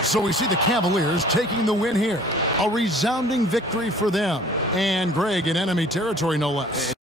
So we see the Cavaliers taking the win here. A resounding victory for them. And Greg in enemy territory, no less.